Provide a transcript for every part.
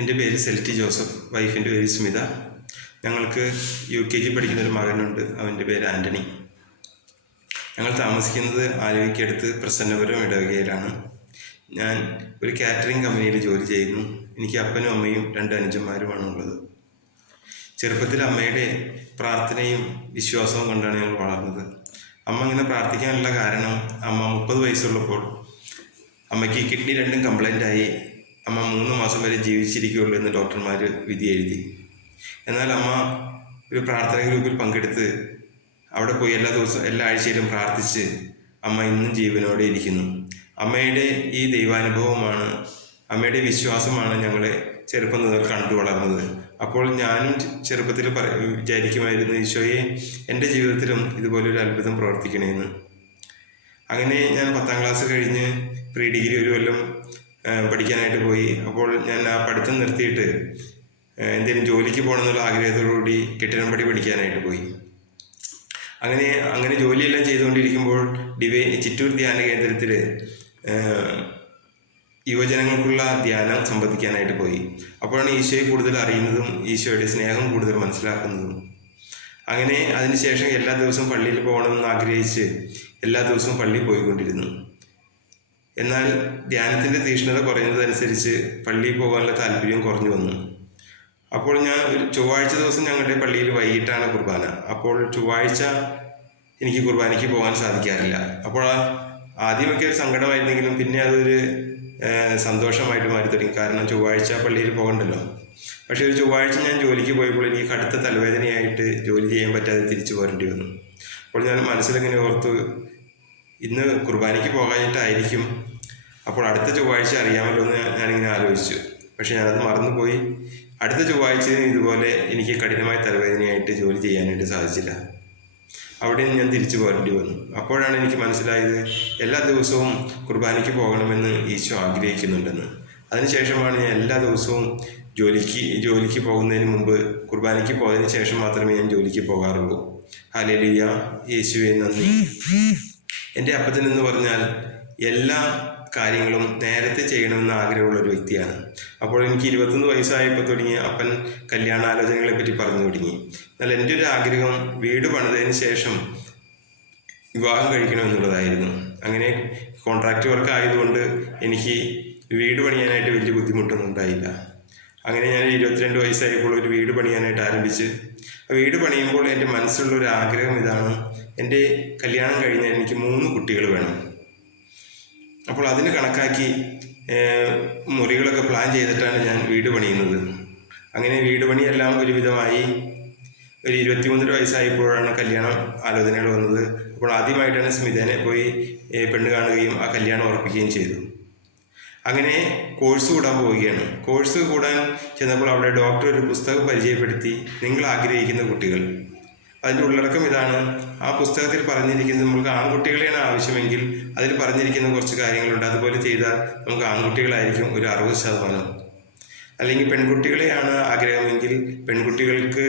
എൻ്റെ പേര് സെൽറ്റി ജോസഫ്, വൈഫിൻ്റെ പേര് സ്മിത. ഞങ്ങൾക്ക് UKG പഠിക്കുന്നൊരു മകനുണ്ട്, അവൻ്റെ പേര് ആൻ്റണി. ഞങ്ങൾ താമസിക്കുന്നത് ആലുവയ്ക്കടുത്ത് പ്രസന്നപുരം ഇടവകയിലാണ്. ഞാൻ ഒരു കാറ്ററിംഗ് കമ്പനിയിൽ ജോലി ചെയ്യുന്നു. എനിക്ക് അപ്പനും അമ്മയും 2 അനുജന്മാരുമാണ് ഉള്ളത്. ചെറുപ്പത്തിൽ അമ്മയുടെ പ്രാർത്ഥനയും വിശ്വാസവും കൊണ്ടാണ് ഞങ്ങൾ വളർന്നത്. അമ്മ ഇങ്ങനെ പ്രാർത്ഥിക്കാനുള്ള കാരണം, അമ്മ 30 വയസ്സുള്ളപ്പോൾ അമ്മയ്ക്ക് കിഡ്നി 2 കംപ്ലൈൻ്റായി. അമ്മ 3 മാസം വരെ ജീവിച്ചിരിക്കുകയുള്ളൂ എന്ന് ഡോക്ടർമാർ വിധി എഴുതി. എന്നാൽ അമ്മ ഒരു പ്രാർത്ഥന ഗ്രൂപ്പിൽ പങ്കെടുത്ത് അവിടെ പോയി എല്ലാ ആഴ്ചയിലും പ്രാർത്ഥിച്ച് അമ്മ ഇന്നും ജീവനോടെ ഇരിക്കുന്നു. അമ്മയുടെ ഈ ദൈവാനുഭവമാണ്, അമ്മയുടെ വിശ്വാസമാണ് ഞങ്ങളെ ചെറുപ്പം മുതൽ കണ്ടു വളർന്നത്. അപ്പോൾ ഞാനും ചെറുപ്പത്തിൽ വിചാരിക്കുമായിരുന്നു, ഈശോയെ എൻ്റെ ജീവിതത്തിലും ഇതുപോലൊരു അത്ഭുതം പ്രവർത്തിക്കണമെന്ന്. അങ്ങനെ ഞാൻ 10ാം ക്ലാസ് കഴിഞ്ഞ് പ്രീ ഡിഗ്രി ഒരു കൊല്ലം പഠിക്കാനായിട്ട് പോയി. അപ്പോൾ ഞാൻ ആ പഠിത്തം നിർത്തിയിട്ട് എന്തെങ്കിലും ജോലിക്ക് പോകണമെന്നുള്ള ആഗ്രഹത്തോടുകൂടി കെട്ടിടപ്പണി പഠിക്കാനായിട്ട് പോയി. അങ്ങനെ ജോലിയെല്ലാം ചെയ്തുകൊണ്ടിരിക്കുമ്പോൾ ചിറ്റൂർ ധ്യാന കേന്ദ്രത്തിൽ യുവജനങ്ങൾക്കുള്ള ധ്യാനം സംബന്ധിക്കാനായിട്ട് പോയി. അപ്പോഴാണ് ഈശോയെ കൂടുതൽ അറിയുന്നതും ഈശോയുടെ സ്നേഹം കൂടുതൽ മനസ്സിലാക്കുന്നതും. അങ്ങനെ അതിനുശേഷം എല്ലാ ദിവസവും പള്ളിയിൽ പോകണമെന്ന് ആഗ്രഹിച്ച് എല്ലാ ദിവസവും പള്ളിയിൽ പോയിക്കൊണ്ടിരുന്നു. എന്നാൽ ധ്യാനത്തിൻ്റെ തീക്ഷ്ണത കുറയുന്നതനുസരിച്ച് പള്ളിയിൽ പോകാനുള്ള താല്പര്യം കുറഞ്ഞു വന്നു. അപ്പോൾ ഞാൻ ചൊവ്വാഴ്ച ദിവസം ഞങ്ങളുടെ പള്ളിയിൽ വൈകിട്ടാണ് കുർബാന. അപ്പോൾ ചൊവ്വാഴ്ച എനിക്ക് കുർബാനയ്ക്ക് പോകാൻ സാധിക്കാറില്ല. അപ്പോൾ ആദ്യമൊക്കെ ഒരു സങ്കടമായിരുന്നെങ്കിലും പിന്നെ അതൊരു സന്തോഷമായിട്ട് മാറി തുടങ്ങി. കാരണം ചൊവ്വാഴ്ച പള്ളിയിൽ പോകണ്ടല്ലോ. പക്ഷേ ഒരു ചൊവ്വാഴ്ച ഞാൻ ജോലിക്ക് പോയപ്പോൾ എനിക്ക് കടുത്ത തലവേദനയായിട്ട് ജോലി ചെയ്യാൻ പറ്റാതെ തിരിച്ചു പോരേണ്ടി വന്നു. അപ്പോൾ ഞാൻ മനസ്സിലിങ്ങനെ ഓർത്തു, ഇന്ന് കുർബാനയ്ക്ക് പോകാനായിട്ടായിരിക്കും, അപ്പോൾ അടുത്ത ചൊവ്വാഴ്ച അറിയാമല്ലോ എന്ന് ഞാനിങ്ങനെ ആലോചിച്ചു. പക്ഷേ ഞാനത് മറന്നുപോയി. അടുത്ത ചൊവ്വാഴ്ച ഇതുപോലെ എനിക്ക് കഠിനമായ തലവേദനയായിട്ട് ജോലി ചെയ്യാനായിട്ട് സാധിച്ചില്ല. അവിടെ നിന്ന് ഞാൻ തിരിച്ചു പോരേണ്ടി വന്നു. അപ്പോഴാണ് എനിക്ക് മനസ്സിലായത്, എല്ലാ ദിവസവും കുർബാനയ്ക്ക് പോകണമെന്ന് ഈശോ ആഗ്രഹിക്കുന്നുണ്ടെന്ന്. അതിനുശേഷമാണ് ഞാൻ എല്ലാ ദിവസവും ജോലിക്ക് പോകുന്നതിന് മുമ്പ് കുർബാനയ്ക്ക് പോയതിന് ശേഷം മാത്രമേ ഞാൻ ജോലിക്ക് പോകാറുള്ളൂ. ഹല്ലേലൂയ, യേശുവേ നന്ദി. എൻ്റെ അപ്പച്ചൻ എന്ന് പറഞ്ഞാൽ എല്ലാ കാര്യങ്ങളും നേരത്തെ ചെയ്യണമെന്ന് ആഗ്രഹമുള്ളൊരു വ്യക്തിയാണ്. അപ്പോൾ എനിക്ക് 21 വയസ്സായപ്പോൾ തുടങ്ങി അപ്പൻ കല്യാണാലോചനകളെ പറ്റി പറഞ്ഞു തുടങ്ങി. എന്നാൽ എൻ്റെ ഒരു ആഗ്രഹം വീട് പണിതതിന് ശേഷം വിവാഹം കഴിക്കണമെന്നുള്ളതായിരുന്നു. അങ്ങനെ കോൺട്രാക്റ്റ് വർക്ക് ആയതുകൊണ്ട് എനിക്ക് വീട് പണിയാനായിട്ട് വലിയ ബുദ്ധിമുട്ടൊന്നും ഉണ്ടായില്ല. അങ്ങനെ ഞാൻ 22 വയസ്സായപ്പോൾ ഒരു വീട് പണിയാനായിട്ട് ആരംഭിച്ച് വീട് പണിയുമ്പോൾ എൻ്റെ മനസ്സിലുള്ളൊരു ആഗ്രഹം ഇതാണ്, എൻ്റെ കല്യാണം കഴിഞ്ഞാൽ എനിക്ക് 3 കുട്ടികൾ വേണം. അപ്പോൾ അതിന് കണക്കാക്കി മുറികളൊക്കെ പ്ലാൻ ചെയ്തിട്ടാണ് ഞാൻ വീട് പണിയുന്നത്. അങ്ങനെ വീട് പണിയെല്ലാം ഒരുവിധമായി. ഒരു 23 വയസ്സായപ്പോഴാണ് കല്യാണം ആലോചനകൾ വന്നത്. അപ്പോൾ ആദ്യമായിട്ടാണ് സ്മിതനെ പോയി പെണ്ണ് കാണുകയും ആ കല്യാണം ഉറപ്പിക്കുകയും ചെയ്തു. അങ്ങനെ കോഴ്സ് കൂടാൻ പോവുകയാണ്. കോഴ്സ് കൂടാൻ ചെന്നപ്പോൾ അവിടെ ഡോക്ടർ ഒരു പുസ്തകം പരിചയപ്പെടുത്തി, നിങ്ങൾ ആഗ്രഹിക്കുന്ന കുട്ടികൾ. അതിൻ്റെ ഉള്ളടക്കം ഇതാണ്. ആ പുസ്തകത്തിൽ പറഞ്ഞിരിക്കുന്നത്, നമുക്ക് ആൺകുട്ടികളെയാണ് ആവശ്യമെങ്കിൽ അതിൽ പറഞ്ഞിരിക്കുന്ന കുറച്ച് കാര്യങ്ങളുണ്ട്, അതുപോലെ ചെയ്താൽ നമുക്ക് ആൺകുട്ടികളായിരിക്കും ഒരു 60%. അല്ലെങ്കിൽ പെൺകുട്ടികളെയാണ് ആഗ്രഹമെങ്കിൽ പെൺകുട്ടികൾക്ക്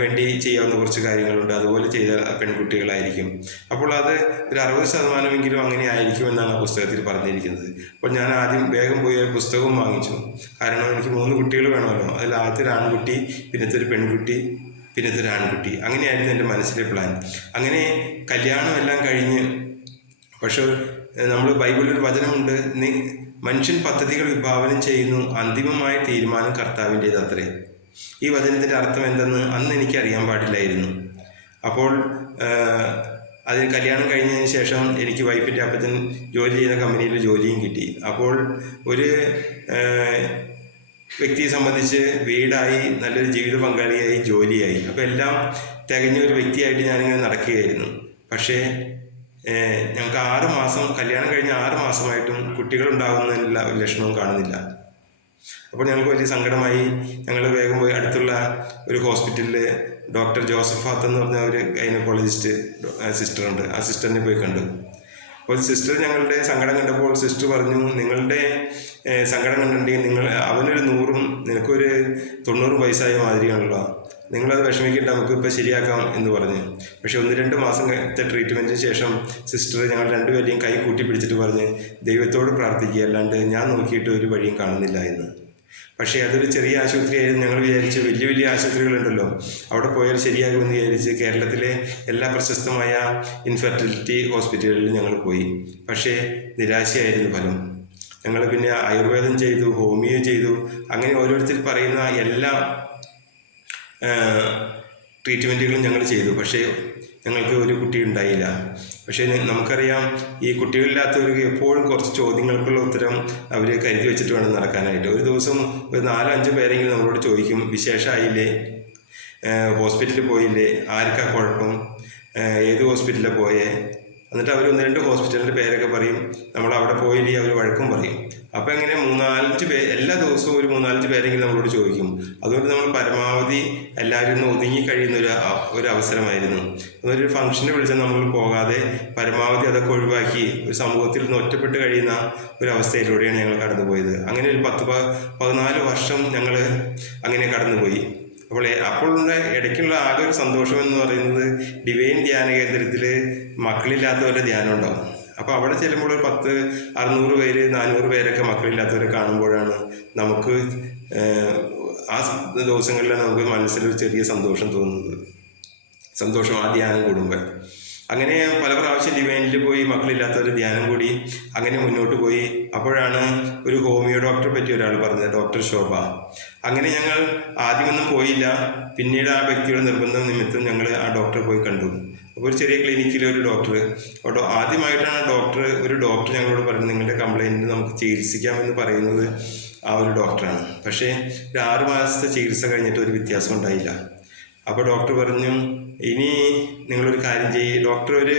വേണ്ടി ചെയ്യാവുന്ന കുറച്ച് കാര്യങ്ങളുണ്ട്, അതുപോലെ ചെയ്താൽ പെൺകുട്ടികളായിരിക്കും. അപ്പോൾ അത് ഒരു 60%എങ്കിലും അങ്ങനെ ആയിരിക്കുമെന്നാണ് ആ പുസ്തകത്തിൽ പറഞ്ഞിരിക്കുന്നത്. അപ്പോൾ ഞാൻ ആദ്യം വേഗം പോയി പുസ്തകവും വാങ്ങിച്ചു. കാരണം എനിക്ക് 3 കുട്ടികൾ വേണമല്ലോ. അതിൽ ആദ്യത്തെ ഒരു ആൺകുട്ടി, പിന്നത്തെ ഒരു പെൺകുട്ടി, പിന്നത്തെ ഒരു ആൺകുട്ടി. അങ്ങനെയായിരുന്നു എൻ്റെ മനസ്സിലെ പ്ലാൻ. അങ്ങനെ കല്യാണമെല്ലാം കഴിഞ്ഞ്, പക്ഷേ നമ്മൾ ബൈബിളിലൊരു വചനമുണ്ട്, മനുഷ്യൻ പദ്ധതികൾ വിഭാവനം ചെയ്യുന്നു, അന്തിമമായ തീരുമാനം കർത്താവിൻ്റേതത്രേ. ഈ വചനത്തിൻ്റെ അർത്ഥം എന്തെന്ന് അന്ന് എനിക്ക് അറിയാൻ പാടില്ലായിരുന്നു. അപ്പോൾ അതിന് കല്യാണം കഴിഞ്ഞതിന് ശേഷം എനിക്ക് വൈഫിൻ്റെ അപ്പച്ചൻ ജോലി ചെയ്യുന്ന കമ്പനിയിൽ ജോലിയും കിട്ടി. അപ്പോൾ ഒരു വ്യക്തിയെ സംബന്ധിച്ച് വീടായി, നല്ലൊരു ജീവിത പങ്കാളിയായി, ജോലിയായി. അപ്പോൾ എല്ലാം തികഞ്ഞ ഒരു വ്യക്തിയായിട്ട് ഞാനിങ്ങനെ നടക്കുകയായിരുന്നു. പക്ഷേ ഞങ്ങൾക്ക് 6 മാസം, കല്യാണം കഴിഞ്ഞ് 6 മാസമായിട്ടും കുട്ടികളുണ്ടാകുന്നതിനുള്ള ഒരു ലക്ഷണവും കാണുന്നില്ല. അപ്പോൾ ഞങ്ങൾക്ക് വലിയ സങ്കടമായി. ഞങ്ങൾ വേഗം പോയി അടുത്തുള്ള ഒരു ഹോസ്പിറ്റലിൽ ഡോക്ടർ ജോസഫാത്ത് എന്ന് പറഞ്ഞ ഒരു ഗൈനക്കോളജിസ്റ്റ് സിസ്റ്ററുണ്ട്. ആ സിസ്റ്ററിനെ പോയി കണ്ടു. അപ്പോൾ സിസ്റ്റർ ഞങ്ങളുടെ സങ്കടം കണ്ടപ്പോൾ സിസ്റ്റർ പറഞ്ഞു, നിങ്ങളുടെ സങ്കടം കണ്ടിട്ടുണ്ടെങ്കിൽ അവനൊരു 100ഉം നിനക്കൊരു 90 വയസ്സായ മാതിരിയാണല്ലോ, നിങ്ങളത് വിഷമിക്കേണ്ട, നമുക്ക് ഇപ്പോൾ ശരിയാക്കാം എന്ന് പറഞ്ഞു. പക്ഷേ 1-2 മാസത്തെ ട്രീറ്റ്മെൻറ്റിന് ശേഷം സിസ്റ്റർ ഞങ്ങൾ 2 പേരെയും കൈ കൂട്ടി പിടിച്ചിട്ട് പറഞ്ഞ്, ദൈവത്തോട് പ്രാർത്ഥിക്കുക, അല്ലാണ്ട് ഞാൻ നോക്കിയിട്ട് ഒരു വഴിയും കാണുന്നില്ല എന്ന്. പക്ഷേ അതൊരു ചെറിയ ആശുപത്രിയായിരുന്നു. ഞങ്ങൾ വിചാരിച്ചു വലിയ വലിയ ആശുപത്രികളുണ്ടല്ലോ, അവിടെ പോയാൽ ശരിയാകുമെന്ന് വിചാരിച്ച് കേരളത്തിലെ എല്ലാ പ്രശസ്തമായ ഇൻഫെർട്ടിലിറ്റി ഹോസ്പിറ്റലുകളിൽ ഞങ്ങൾ പോയി. പക്ഷേ നിരാശയായിരുന്നു ഫലം. ഞങ്ങൾ പിന്നെ ആയുർവേദം ചെയ്തു, ഹോമിയോ ചെയ്തു, അങ്ങനെ ഓരോരുത്തർ പറയുന്ന എല്ലാ ട്രീറ്റ്മെൻറ്റുകളും ഞങ്ങൾ ചെയ്തു. പക്ഷേ ഞങ്ങൾക്ക് ഒരു കുട്ടി ഉണ്ടായില്ല. പക്ഷേ നമുക്കറിയാം, ഈ കുട്ടികളില്ലാത്തവർക്ക് എപ്പോഴും കുറച്ച് ചോദ്യങ്ങൾക്കുള്ള ഉത്തരം അവർ കരുതി വെച്ചിട്ട് വേണം നടക്കാനായിട്ട്. ഒരു ദിവസം ഒരു 4-5 പേരെങ്കിലും നമ്മളോട് ചോദിക്കും, വിശേഷമായില്ലേ, ഹോസ്പിറ്റലിൽ പോയില്ലേ, ആർക്കാ കുഴപ്പം, ഏത് ഹോസ്പിറ്റലിൽ പോയേ. എന്നിട്ട് അവർ 1-2 ഹോസ്പിറ്റലിൻ്റെ പേരൊക്കെ പറയും. നമ്മൾ അവിടെ പോയില്ലേ അവർ വഴക്കും പറയും. അപ്പോൾ ഇങ്ങനെ 3-4 പേര് എല്ലാ ദിവസവും ഒരു 3-4 പേരെങ്കിലും നമ്മളോട് ചോദിക്കും. അതുകൊണ്ട് നമ്മൾ പരമാവധി എല്ലാവരും ഒന്ന് ഒതുങ്ങി കഴിയുന്ന ഒരു അവസരമായിരുന്നു. അതൊരു ഫംഗ്ഷന് വിളിച്ചാൽ നമ്മൾ പോകാതെ പരമാവധി അതൊക്കെ ഒഴിവാക്കി ഒരു സമൂഹത്തിൽ നിന്ന് ഒറ്റപ്പെട്ട് കഴിയുന്ന ഒരു അവസ്ഥയിലൂടെയാണ് ഞങ്ങൾ കടന്നുപോയത്. അങ്ങനെ ഒരു 10-14 വർഷം ഞങ്ങൾ അങ്ങനെ കടന്നുപോയി. അപ്പോഴുള്ള ഇടയ്ക്കുള്ള ആകെ ഒരു സന്തോഷം എന്ന് പറയുന്നത്, ഡിവൈൻ ധ്യാന കേന്ദ്രത്തിൽ മക്കളില്ലാത്തവരുടെ ധ്യാനം ഉണ്ടാവും. അപ്പോൾ അവിടെ ചെല്ലുമ്പോൾ 600 പേര് 400 പേരൊക്കെ മക്കളില്ലാത്തവരെ കാണുമ്പോഴാണ് നമുക്ക് ആ ദിവസങ്ങളിലാണ് നമുക്ക് മനസ്സിലൊരു ചെറിയ സന്തോഷം തോന്നുന്നത്. സന്തോഷം ആ ധ്യാനം കൂടുമ്പോൾ. അങ്ങനെ പല പ്രാവശ്യം ഡിവൈനിൽ പോയി മക്കളില്ലാത്തവർ ധ്യാനം കൂടി അങ്ങനെ മുന്നോട്ട് പോയി. അപ്പോഴാണ് ഒരു ഹോമിയോ ഡോക്ടറെ പറ്റി ഒരാൾ പറഞ്ഞത്, ഡോക്ടർ ശോഭ. അങ്ങനെ ഞങ്ങൾ ആദ്യമൊന്നും പോയില്ല. പിന്നീട് ആ വ്യക്തിയുടെ നിർബന്ധം നിമിത്തം ഞങ്ങൾ ആ ഡോക്ടറെ പോയി കണ്ടു. അപ്പോൾ ഒരു ചെറിയ ക്ലിനിക്കിലെ ഒരു ഡോക്ടർ, ആദ്യമായിട്ടാണ് ഒരു ഡോക്ടർ ഞങ്ങളോട് പറയുന്നത്, നിങ്ങളുടെ കംപ്ലയിൻറ്റ് നമുക്ക് ചികിത്സിക്കാമെന്ന് പറയുന്നത് ആ ഒരു ഡോക്ടറാണ്. പക്ഷേ ഒരു 6 മാസത്തെ ചികിത്സ കഴിഞ്ഞിട്ട് ഒരു വ്യത്യാസം ഉണ്ടായില്ല. അപ്പോൾ ഡോക്ടർ പറഞ്ഞു, ഇനി നിങ്ങളൊരു കാര്യം ചെയ്യ്. ഡോക്ടർ ഒരു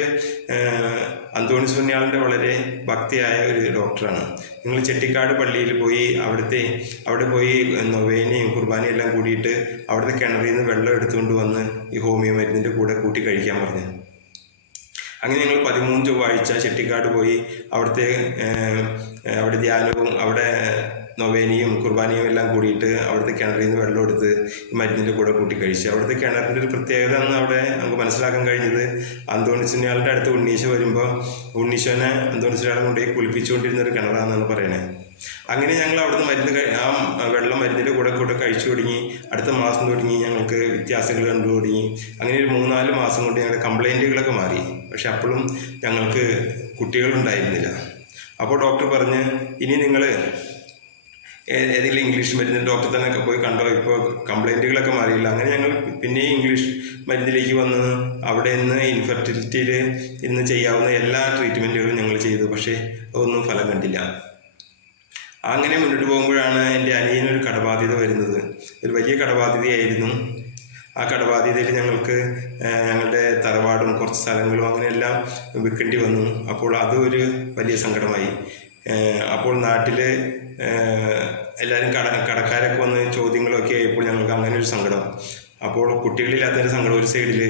അന്തോണീസ് പുണ്യാളൻ്റെ വളരെ ഭക്തിയായ ഒരു ഡോക്ടറാണ്. നിങ്ങൾ ചെട്ടിക്കാട് പള്ളിയിൽ പോയി അവിടെ പോയി നൊവേനയും കുർബാനയും എല്ലാം കൂടിയിട്ട് അവിടുത്തെ കിണറിൽ നിന്ന് വെള്ളം എടുത്തുകൊണ്ട് വന്ന് ഈ ഹോമിയോ മരുന്നിൻ്റെ കൂടെ കൂട്ടി കഴിക്കാൻ പറഞ്ഞു. അങ്ങനെ ഞങ്ങൾ 13 ചൊവ്വാഴ്ച ചെട്ടിക്കാട് പോയി അവിടെ ധ്യാനവും അവിടെ നൊവേനയും കുർബാനയും എല്ലാം കൂടിയിട്ട് അവിടുത്തെ കിണറിൽ നിന്ന് വെള്ളം എടുത്ത് ഈ മരുന്നിൻ്റെ കൂടെ കൂട്ടി കഴിച്ചു. അവിടുത്തെ കിണറിൻ്റെ ഒരു പ്രത്യേകത എന്ന് അവിടെ നമുക്ക് മനസ്സിലാക്കാൻ കഴിഞ്ഞത്, അന്തോണീസുണ്യാളുടെ അടുത്ത് ഉണ്ണീശോ വരുമ്പോൾ ഉണ്ണീശോനെ അന്തോണീസുണ്യാളെ കൊണ്ടുപോയി കുളിപ്പിച്ചുകൊണ്ടിരുന്ന ഒരു കിണറാണെന്നാണ് പറയണേ. അങ്ങനെ ഞങ്ങൾ അവിടുന്ന് വെള്ളം മരുന്നിൻ്റെ കൂടെ കഴിച്ചു തുടങ്ങി. അടുത്ത മാസം തുടങ്ങി ഞങ്ങൾക്ക് വ്യത്യാസങ്ങൾ കണ്ടു തുടങ്ങി. അങ്ങനെ ഒരു 3-4 മാസം കൊണ്ട് ഞങ്ങളുടെ കംപ്ലൈൻറ്റുകളൊക്കെ മാറി. പക്ഷെ അപ്പോഴും ഞങ്ങൾക്ക് കുട്ടികളുണ്ടായിരുന്നില്ല. അപ്പോൾ ഡോക്ടർ പറഞ്ഞ്, ഇനി നിങ്ങൾ ഏതെങ്കിലും ഇംഗ്ലീഷ് മരുന്നിൻ്റെ ഡോക്ടറെ തന്നെ പോയി കണ്ടോ, ഇപ്പോൾ കംപ്ലൈൻറ്റുകളൊക്കെ മാറിയില്ല. അങ്ങനെ ഞങ്ങൾ പിന്നെയും ഇംഗ്ലീഷ് മരുന്നിലേക്ക് വന്ന് അവിടെ നിന്ന് ഇൻഫെർട്ടിലിറ്റിയിൽ ഇന്ന് ചെയ്യാവുന്ന എല്ലാ ട്രീറ്റ്മെൻറ്റുകളും ഞങ്ങൾ ചെയ്തു. പക്ഷേ അതൊന്നും ഫലം കണ്ടില്ല. അങ്ങനെ മുന്നോട്ട് പോകുമ്പോഴാണ് എൻ്റെ അനിയനൊരു കടബാധ്യത വരുന്നത്. ഒരു വലിയ കടബാധ്യതയായിരുന്നു. ആ കടബാധ്യതയിൽ ഞങ്ങൾക്ക് ഞങ്ങളുടെ തറവാടും കുറച്ച് സ്ഥലങ്ങളും അങ്ങനെയെല്ലാം വിൽക്കേണ്ടി വന്നു. അപ്പോൾ അതും ഒരു വലിയ സങ്കടമായി. അപ്പോൾ നാട്ടിൽ എല്ലാവരും കടക്കാരൊക്കെ വന്ന് ചോദ്യങ്ങളൊക്കെ ആയപ്പോൾ ഞങ്ങൾക്ക് അങ്ങനെ ഒരു സങ്കടം. അപ്പോൾ കുട്ടികളില്ലാത്തതിൻ്റെ സങ്കടം ഒരു സൈഡിൽ,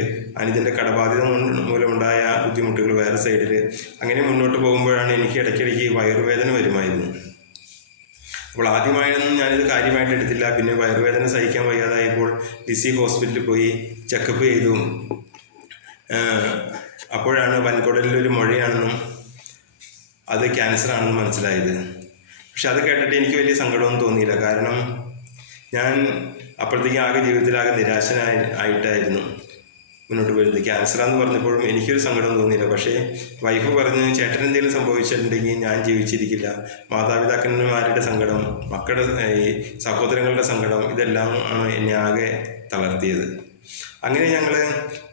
അനുജൻ്റെ കടബാധ്യത മൂലമുണ്ടായ ബുദ്ധിമുട്ടുകൾ വേറെ സൈഡിൽ. അങ്ങനെ മുന്നോട്ട് പോകുമ്പോഴാണ് എനിക്ക് ഇടയ്ക്കിടയ്ക്ക് വയറുവേദന വരുമായിരുന്നു. അപ്പോൾ ആദ്യമായൊന്നും ഞാനിത് കാര്യമായിട്ട് എടുത്തില്ല. പിന്നെ വയറുവേദന സഹിക്കാൻ വയ്യാതായപ്പോൾ ലിസി ഹോസ്പിറ്റലിൽ പോയി ചെക്കപ്പ് ചെയ്തു. അപ്പോഴാണ് വൻകുടലിലൊരു മുഴയാണെന്നും അത് ക്യാൻസർ ആണെന്നും മനസ്സിലായത്. പക്ഷെ അത് കേട്ടിട്ട് എനിക്ക് വലിയ സങ്കടമൊന്നും തോന്നിയില്ല. കാരണം ഞാൻ അപ്പോഴത്തേക്ക് ജീവിതത്തിലാകെ നിരാശനായിട്ടായിരുന്നു മുന്നോട്ട് പോയിരുന്നത്. ക്യാൻസറാന്ന് പറഞ്ഞപ്പോഴും എനിക്കൊരു സങ്കടം തോന്നിയില്ല. പക്ഷേ വൈഫ് പറഞ്ഞ്, ചേട്ടൻ എന്തെങ്കിലും സംഭവിച്ചിട്ടുണ്ടെങ്കിൽ ഞാൻ ജീവിച്ചിരിക്കില്ല. മാതാപിതാക്കന്മാരുടെ സങ്കടം, മക്കളുടെ ഈ സഹോദരങ്ങളുടെ സങ്കടം, ഇതെല്ലാം ആണ് എന്നെ ആകെ തളർത്തിയത്. അങ്ങനെ ഞങ്ങൾ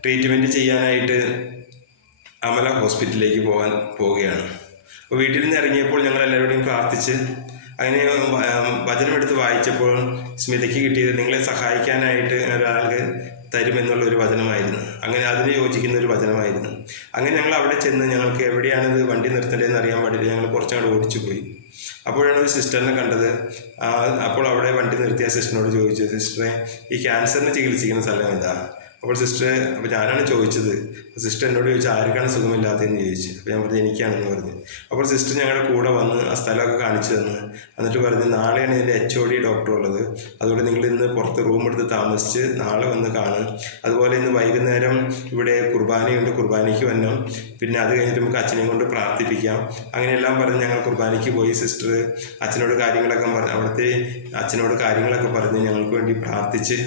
ട്രീറ്റ്മെൻറ്റ് ചെയ്യാനായിട്ട് അമല ഹോസ്പിറ്റലിലേക്ക് പോവുകയാണ്. അപ്പോൾ വീട്ടിൽ നിന്ന് ഇറങ്ങിയപ്പോൾ ഞങ്ങൾ എല്ലാവരോടും പ്രാർത്ഥിച്ച് അങ്ങനെ വചനമെടുത്ത് വായിച്ചപ്പോൾ സ്മിതയ്ക്ക് കിട്ടിയത്, നിങ്ങളെ സഹായിക്കാനായിട്ട് ഒരാൾക്ക് തരുമെന്നുള്ളൊരു വചനമായിരുന്നു. അങ്ങനെ അതിന് യോജിക്കുന്ന ഒരു വചനമായിരുന്നു. അങ്ങനെ ഞങ്ങൾ അവിടെ ചെന്ന് ഞങ്ങൾക്ക് എവിടെയാണിത് വണ്ടി നിർത്തേണ്ടതെന്ന് അറിയാൻ പാടില്ല. ഞങ്ങൾ കുറച്ചങ്ങോട്ട് ഓടിച്ചു പോയി. അപ്പോഴാണ് ഒരു സിസ്റ്ററിനെ കണ്ടത്. അപ്പോൾ അവിടെ വണ്ടി നിർത്തിയ സിസ്റ്ററിനോട് ചോദിച്ചു, സിസ്റ്ററെ, ഈ ക്യാൻസറിന് ചികിത്സിക്കുന്ന സ്ഥലം എന്താ? അപ്പോൾ ഞാനാണ് ചോദിച്ചത്. സിസ്റ്റർ എന്നോട് ചോദിച്ചു ആർക്കാണ് സുഖമില്ലാത്തതെന്ന് ചോദിച്ചു. അപ്പോൾ ഞാൻ പറഞ്ഞു എനിക്കാണെന്ന് പറഞ്ഞു. അപ്പോൾ സിസ്റ്റർ ഞങ്ങളുടെ കൂടെ വന്ന് ആ സ്ഥലമൊക്കെ കാണിച്ചു തന്ന് എന്നിട്ട് പറഞ്ഞ് നാളെയാണ് ഇതിൻ്റെ HOD ഡോക്ടർ ഉള്ളത്, അതുകൊണ്ട് നിങ്ങൾ ഇന്ന് പുറത്ത് റൂം എടുത്ത് താമസിച്ച് നാളെ വന്ന് കാണും. അതുപോലെ ഇന്ന് വൈകുന്നേരം ഇവിടെ കുർബാനയുണ്ട്, കുർബാനയ്ക്ക് വരണം. പിന്നെ അത് കഴിഞ്ഞിട്ട് നമുക്ക് അച്ഛനെയും കൊണ്ട് പ്രാർത്ഥിപ്പിക്കാം. അങ്ങനെയെല്ലാം പറഞ്ഞ് ഞങ്ങൾ കുർബാനയ്ക്ക് പോയി. സിസ്റ്റർ അച്ഛനോട് കാര്യങ്ങളൊക്കെ അവിടുത്തെ അച്ഛനോട് കാര്യങ്ങളൊക്കെ പറഞ്ഞ് ഞങ്ങൾക്ക് വേണ്ടി പ്രാർത്ഥിച്ച്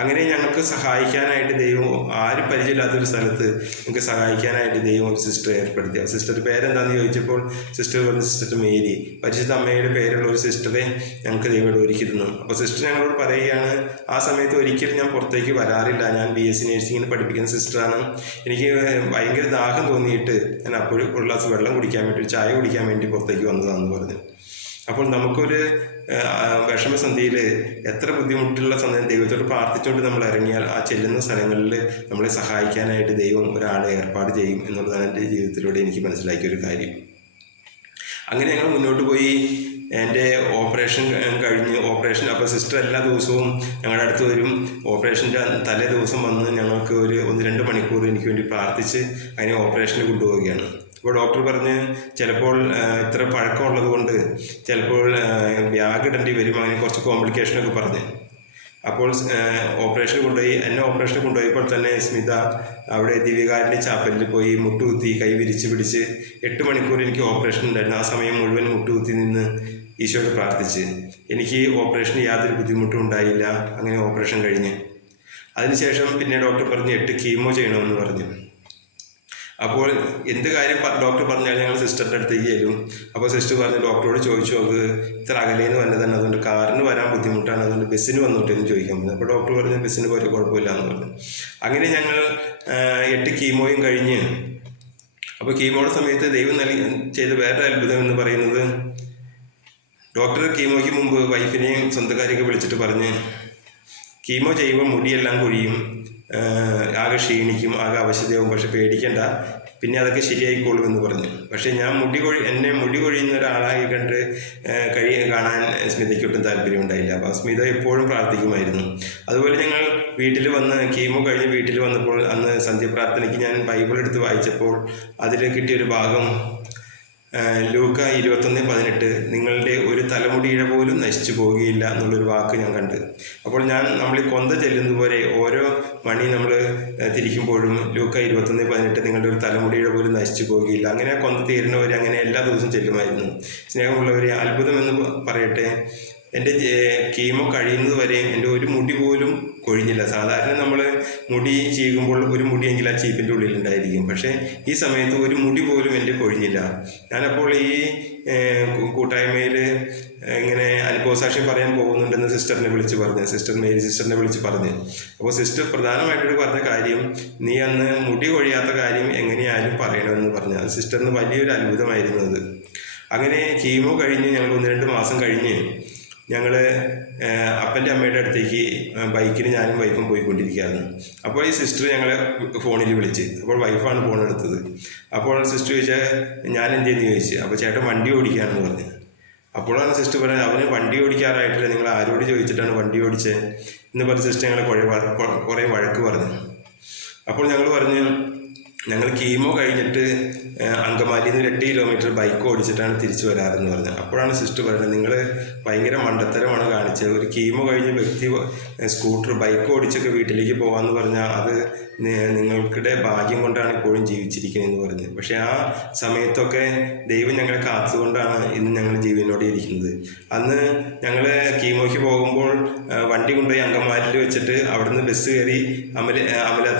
അങ്ങനെ ഞങ്ങൾക്ക് സഹായിക്കാനായിട്ട് ദൈവം, ആരും പരിചയമില്ലാത്തൊരു സ്ഥലത്ത് നമുക്ക് സഹായിക്കാനായിട്ട് ദൈവം ഒരു സിസ്റ്റർ ഏർപ്പെടുത്തി. സിസ്റ്ററുടെ പേരെന്താണെന്ന് ചോദിച്ചപ്പോൾ സിസ്റ്റർ പറഞ്ഞു സിസ്റ്റർ മേരി, പരിശുദ്ധ അമ്മയുടെ പേരുള്ള ഒരു സിസ്റ്ററെ ഞങ്ങൾക്ക് ദൈവം ഒരുക്കിയിരുന്നു. അപ്പോൾ സിസ്റ്റർ ഞങ്ങളോട് പറയുകയാണ്, ആ സമയത്ത് ഒരിക്കലും ഞാൻ പുറത്തേക്ക് വരാറില്ല, ഞാൻ BSc നഴ്സിങ്ങിന് പഠിപ്പിക്കുന്ന സിസ്റ്ററാണ്. എനിക്ക് ഭയങ്കര ദാഹം തോന്നിയിട്ട് ഞാൻ അപ്പോഴും ഒരു ഗ്ലാസ് വെള്ളം കുടിക്കാൻ വേണ്ടി, ചായ കുടിക്കാൻ വേണ്ടി പുറത്തേക്ക് വന്നതാണെന്ന് പറഞ്ഞു. അപ്പോൾ നമുക്കൊരു വിഷമസന്ധിയിൽ എത്ര ബുദ്ധിമുട്ടുള്ള സമയം ദൈവത്തോട് പ്രാർത്ഥിച്ചുകൊണ്ട് നമ്മൾ ഇറങ്ങിയാൽ ആ ചെല്ലുന്ന സ്ഥലങ്ങളിൽ നമ്മളെ സഹായിക്കാനായിട്ട് ദൈവം ഒരാളെ ഏർപ്പാട് ചെയ്യും എന്നുള്ളതാണ് എൻ്റെ ജീവിതത്തിലൂടെ എനിക്ക് മനസ്സിലാക്കിയൊരു കാര്യം. അങ്ങനെ ഞങ്ങൾ മുന്നോട്ട് പോയി. എൻ്റെ ഓപ്പറേഷൻ ഓപ്പറേഷൻ അപ്പോൾ സിസ്റ്റർ എല്ലാ ദിവസവും ഞങ്ങളുടെ അടുത്ത് വരും. ഓപ്പറേഷൻ്റെ തലേ ദിവസം വന്ന് ഞങ്ങൾക്ക് ഒരു 1-2 മണിക്കൂർ എനിക്ക് വേണ്ടി പ്രാർത്ഥിച്ച് അതിനെ ഓപ്പറേഷന് കൊണ്ടുപോവുകയാണ്. അപ്പോൾ ഡോക്ടർ പറഞ്ഞ് ചിലപ്പോൾ ഇത്ര പഴക്കമുള്ളത് കൊണ്ട് ചിലപ്പോൾ ബാഗ് ഇടേണ്ടി വരും, അങ്ങനെ കുറച്ച് കോംപ്ലിക്കേഷനൊക്കെ പറഞ്ഞ്. അപ്പോൾ ഓപ്പറേഷൻ കൊണ്ടുപോയപ്പോൾ തന്നെ സ്മിത അവിടെ ദിവ്യകാരുണ്യ ചാപ്പലിൽ പോയി മുട്ടുകുത്തി കൈ വിരിച്ച് പിടിച്ച് 8 മണിക്കൂർ എനിക്ക് ഓപ്പറേഷൻ ഉണ്ടായിരുന്നു. ആ സമയം മുഴുവൻ മുട്ടുകുത്തി നിന്ന് ഈശോയോട് പ്രാർത്ഥിച്ച് എനിക്ക് ഓപ്പറേഷന് യാതൊരു ബുദ്ധിമുട്ടും ഉണ്ടായില്ല. അങ്ങനെ ഓപ്പറേഷൻ കഴിഞ്ഞ് അതിനുശേഷം പിന്നെ ഡോക്ടർ പറഞ്ഞ് 8 കീമോ ചെയ്യണമെന്ന് പറഞ്ഞു. അപ്പോൾ എന്ത് കാര്യം ഡോക്ടർ പറഞ്ഞാൽ ഞങ്ങൾ സിസ്റ്ററിൻ്റെ അടുത്തേക്ക് ചെല്ലും. അപ്പോൾ സിസ്റ്റർ പറഞ്ഞു ഡോക്ടറോട് ചോദിച്ചു നോക്ക്, ഇത്ര അകലേന്ന് വന്നതാണ്, അതുകൊണ്ട് കാറിന് വരാൻ ബുദ്ധിമുട്ടാണ്, അതുകൊണ്ട് ബസ്സിന് വന്നോട്ടെ എന്ന് ചോദിക്കാൻ പറഞ്ഞു. അപ്പോൾ ഡോക്ടർ പറഞ്ഞു ബസ്സിന് പോരെ കുഴപ്പമില്ല എന്ന് പറഞ്ഞു. അങ്ങനെ ഞങ്ങൾ 8 കീമോയും കഴിഞ്ഞ്, അപ്പോൾ കീമോയുടെ സമയത്ത് ദൈവം ചെയ്ത വേറൊരു അത്ഭുതം എന്ന് പറയുന്നത്, ഡോക്ടർ കീമോയ്ക്ക് മുമ്പ് വൈഫിനെയും സ്വന്തക്കാരെയൊക്കെ വിളിച്ചിട്ട് പറഞ്ഞ് കീമോ ചെയ്യുമ്പോൾ മുടിയെല്ലാം കൊഴിയും, ആകെ ക്ഷീണിക്കും, ആകെ അവശതയാവും, പക്ഷെ പേടിക്കണ്ട, പിന്നെ അതൊക്കെ ശരിയായിക്കോളും എന്ന് പറഞ്ഞു. പക്ഷേ ഞാൻ എന്നെ മുടി കൊഴിയുന്ന ഒരാളായി കണ്ട് കാണാൻ സ്മിതയ്ക്ക് ഒട്ടും താല്പര്യം ഉണ്ടായില്ല. അപ്പോൾ സ്മിത എപ്പോഴും പ്രാർത്ഥിക്കുമായിരുന്നു. അതുപോലെ ഞങ്ങൾ വീട്ടിൽ വന്ന് കീമോ കഴിഞ്ഞ് വീട്ടിൽ വന്നപ്പോൾ അന്ന് സന്ധ്യപ്രാർത്ഥനയ്ക്ക് ഞാൻ ബൈബിൾ എടുത്ത് വായിച്ചപ്പോൾ അതിൽ കിട്ടിയൊരു ഭാഗം ലൂക്ക 21:18 നിങ്ങളുടെ ഒരു തലമുടിയിഴ പോലും നശിച്ചു പോവുകയില്ല എന്നുള്ളൊരു വാക്ക് ഞാൻ കണ്ട്. അപ്പോൾ നമ്മൾ ഈ കൊന്ത ചെല്ലുന്ന പോലെ ഓരോ മണി നമ്മൾ തിരിക്കുമ്പോഴും ലൂക്ക 21:18 നിങ്ങളുടെ ഒരു തലമുടിയിഴ പോലും നശിച്ചു പോവുകയില്ല, അങ്ങനെ കൊന്ത തീരുന്നവരെ അങ്ങനെ എല്ലാ ദിവസവും ചെല്ലുമായിരുന്നു. സ്നേഹമുള്ളവരെ, അത്ഭുതമെന്ന് പറയട്ടെ, എൻ്റെ കീമോ കഴിയുന്നത് വരെ എൻ്റെ ഒരു മുടി പോലും കൊഴിഞ്ഞില്ല. സാധാരണ നമ്മൾ മുടി ചീകുമ്പോൾ ഒരു മുടിയെങ്കിൽ ആ ചീപ്പിൻ്റെ ഉള്ളിലുണ്ടായിരിക്കും, പക്ഷേ ഈ സമയത്ത് ഒരു മുടി പോലും എൻ്റെ കൊഴിഞ്ഞില്ല. ഞാനപ്പോൾ ഈ കൂട്ടായ്മയിൽ ഇങ്ങനെ അനുഭവസാക്ഷ്യം പറയാൻ പോകുന്നുണ്ടെന്ന് സിസ്റ്റർ മേരി സിസ്റ്ററിനെ വിളിച്ച് പറഞ്ഞു. അപ്പോൾ സിസ്റ്റർ പ്രധാനമായിട്ടൊരു പറഞ്ഞ കാര്യം, നീ അന്ന് മുടി കൊഴിയാത്ത കാര്യം എങ്ങനെയായാലും പറയണമെന്ന് പറഞ്ഞു. അത് സിസ്റ്ററിന് വലിയൊരു അത്ഭുതമായിരുന്നു അത്. അങ്ങനെ കീമോ കഴിഞ്ഞ് ഞങ്ങൾ 1-2 മാസം കഴിഞ്ഞ് ഞങ്ങൾ അപ്പൻ്റെ അമ്മയുടെ അടുത്തേക്ക് ബൈക്കിന് ഞാനും വൈഫും പോയിക്കൊണ്ടിരിക്കുകയായിരുന്നു. അപ്പോൾ ഈ സിസ്റ്റർ ഞങ്ങളെ ഫോണിൽ വിളിച്ച്, അപ്പോൾ വൈഫാണ് ഫോൺ എടുത്തത്. അപ്പോൾ സിസ്റ്റർ ചോദിച്ചാൽ ഞാൻ എന്തെന്ന് ചോദിച്ചു. അപ്പോൾ ചേട്ടൻ വണ്ടി ഓടിക്കുകയാണെന്ന് പറഞ്ഞു. അപ്പോഴാണ് സിസ്റ്റർ പറഞ്ഞത് അവന് വണ്ടി ഓടിക്കാറായിട്ടില്ല, നിങ്ങൾ ആരോട് ചോദിച്ചിട്ടാണ് വണ്ടി ഓടിച്ചത് എന്ന് പറഞ്ഞ് സിസ്റ്റർ ഞങ്ങളെ കുറേ വഴക്ക് പറഞ്ഞു. അപ്പോൾ ഞങ്ങൾ പറഞ്ഞു ഞങ്ങൾ കീമോ കഴിഞ്ഞിട്ട് അങ്കമാലിയിൽ നിന്ന് 8 കിലോമീറ്റർ ബൈക്ക് ഓടിച്ചിട്ടാണ് തിരിച്ചു വരാറെന്ന് പറഞ്ഞു. അപ്പോഴാണ് സിസ്റ്റർ പറയുന്നത് നിങ്ങൾ ഭയങ്കര മണ്ടത്തരമാണ് കാണിച്ചത്, ഒരു കീമോ കഴിഞ്ഞ് വ്യക്തി ബൈക്ക് ഓടിച്ചൊക്കെ വീട്ടിലേക്ക് പോകാമെന്ന് പറഞ്ഞാൽ അത് നിങ്ങൾക്കിടെ ഭാഗ്യം കൊണ്ടാണ് ഇപ്പോഴും ജീവിച്ചിരിക്കുന്നതെന്ന് പറഞ്ഞു. പക്ഷേ ആ സമയത്തൊക്കെ ദൈവം ഞങ്ങളെ കാത്തുകൊണ്ടാണ് ഇന്ന് ഞങ്ങൾ ജീവനോടെ ഇരിക്കുന്നത്. അന്ന് ഞങ്ങൾ കീമോയ്ക്ക് പോകുമ്പോൾ വണ്ടി കൊണ്ടുപോയി അങ്കമാലിയിൽ വെച്ചിട്ട് അവിടുന്ന് ബസ് കയറി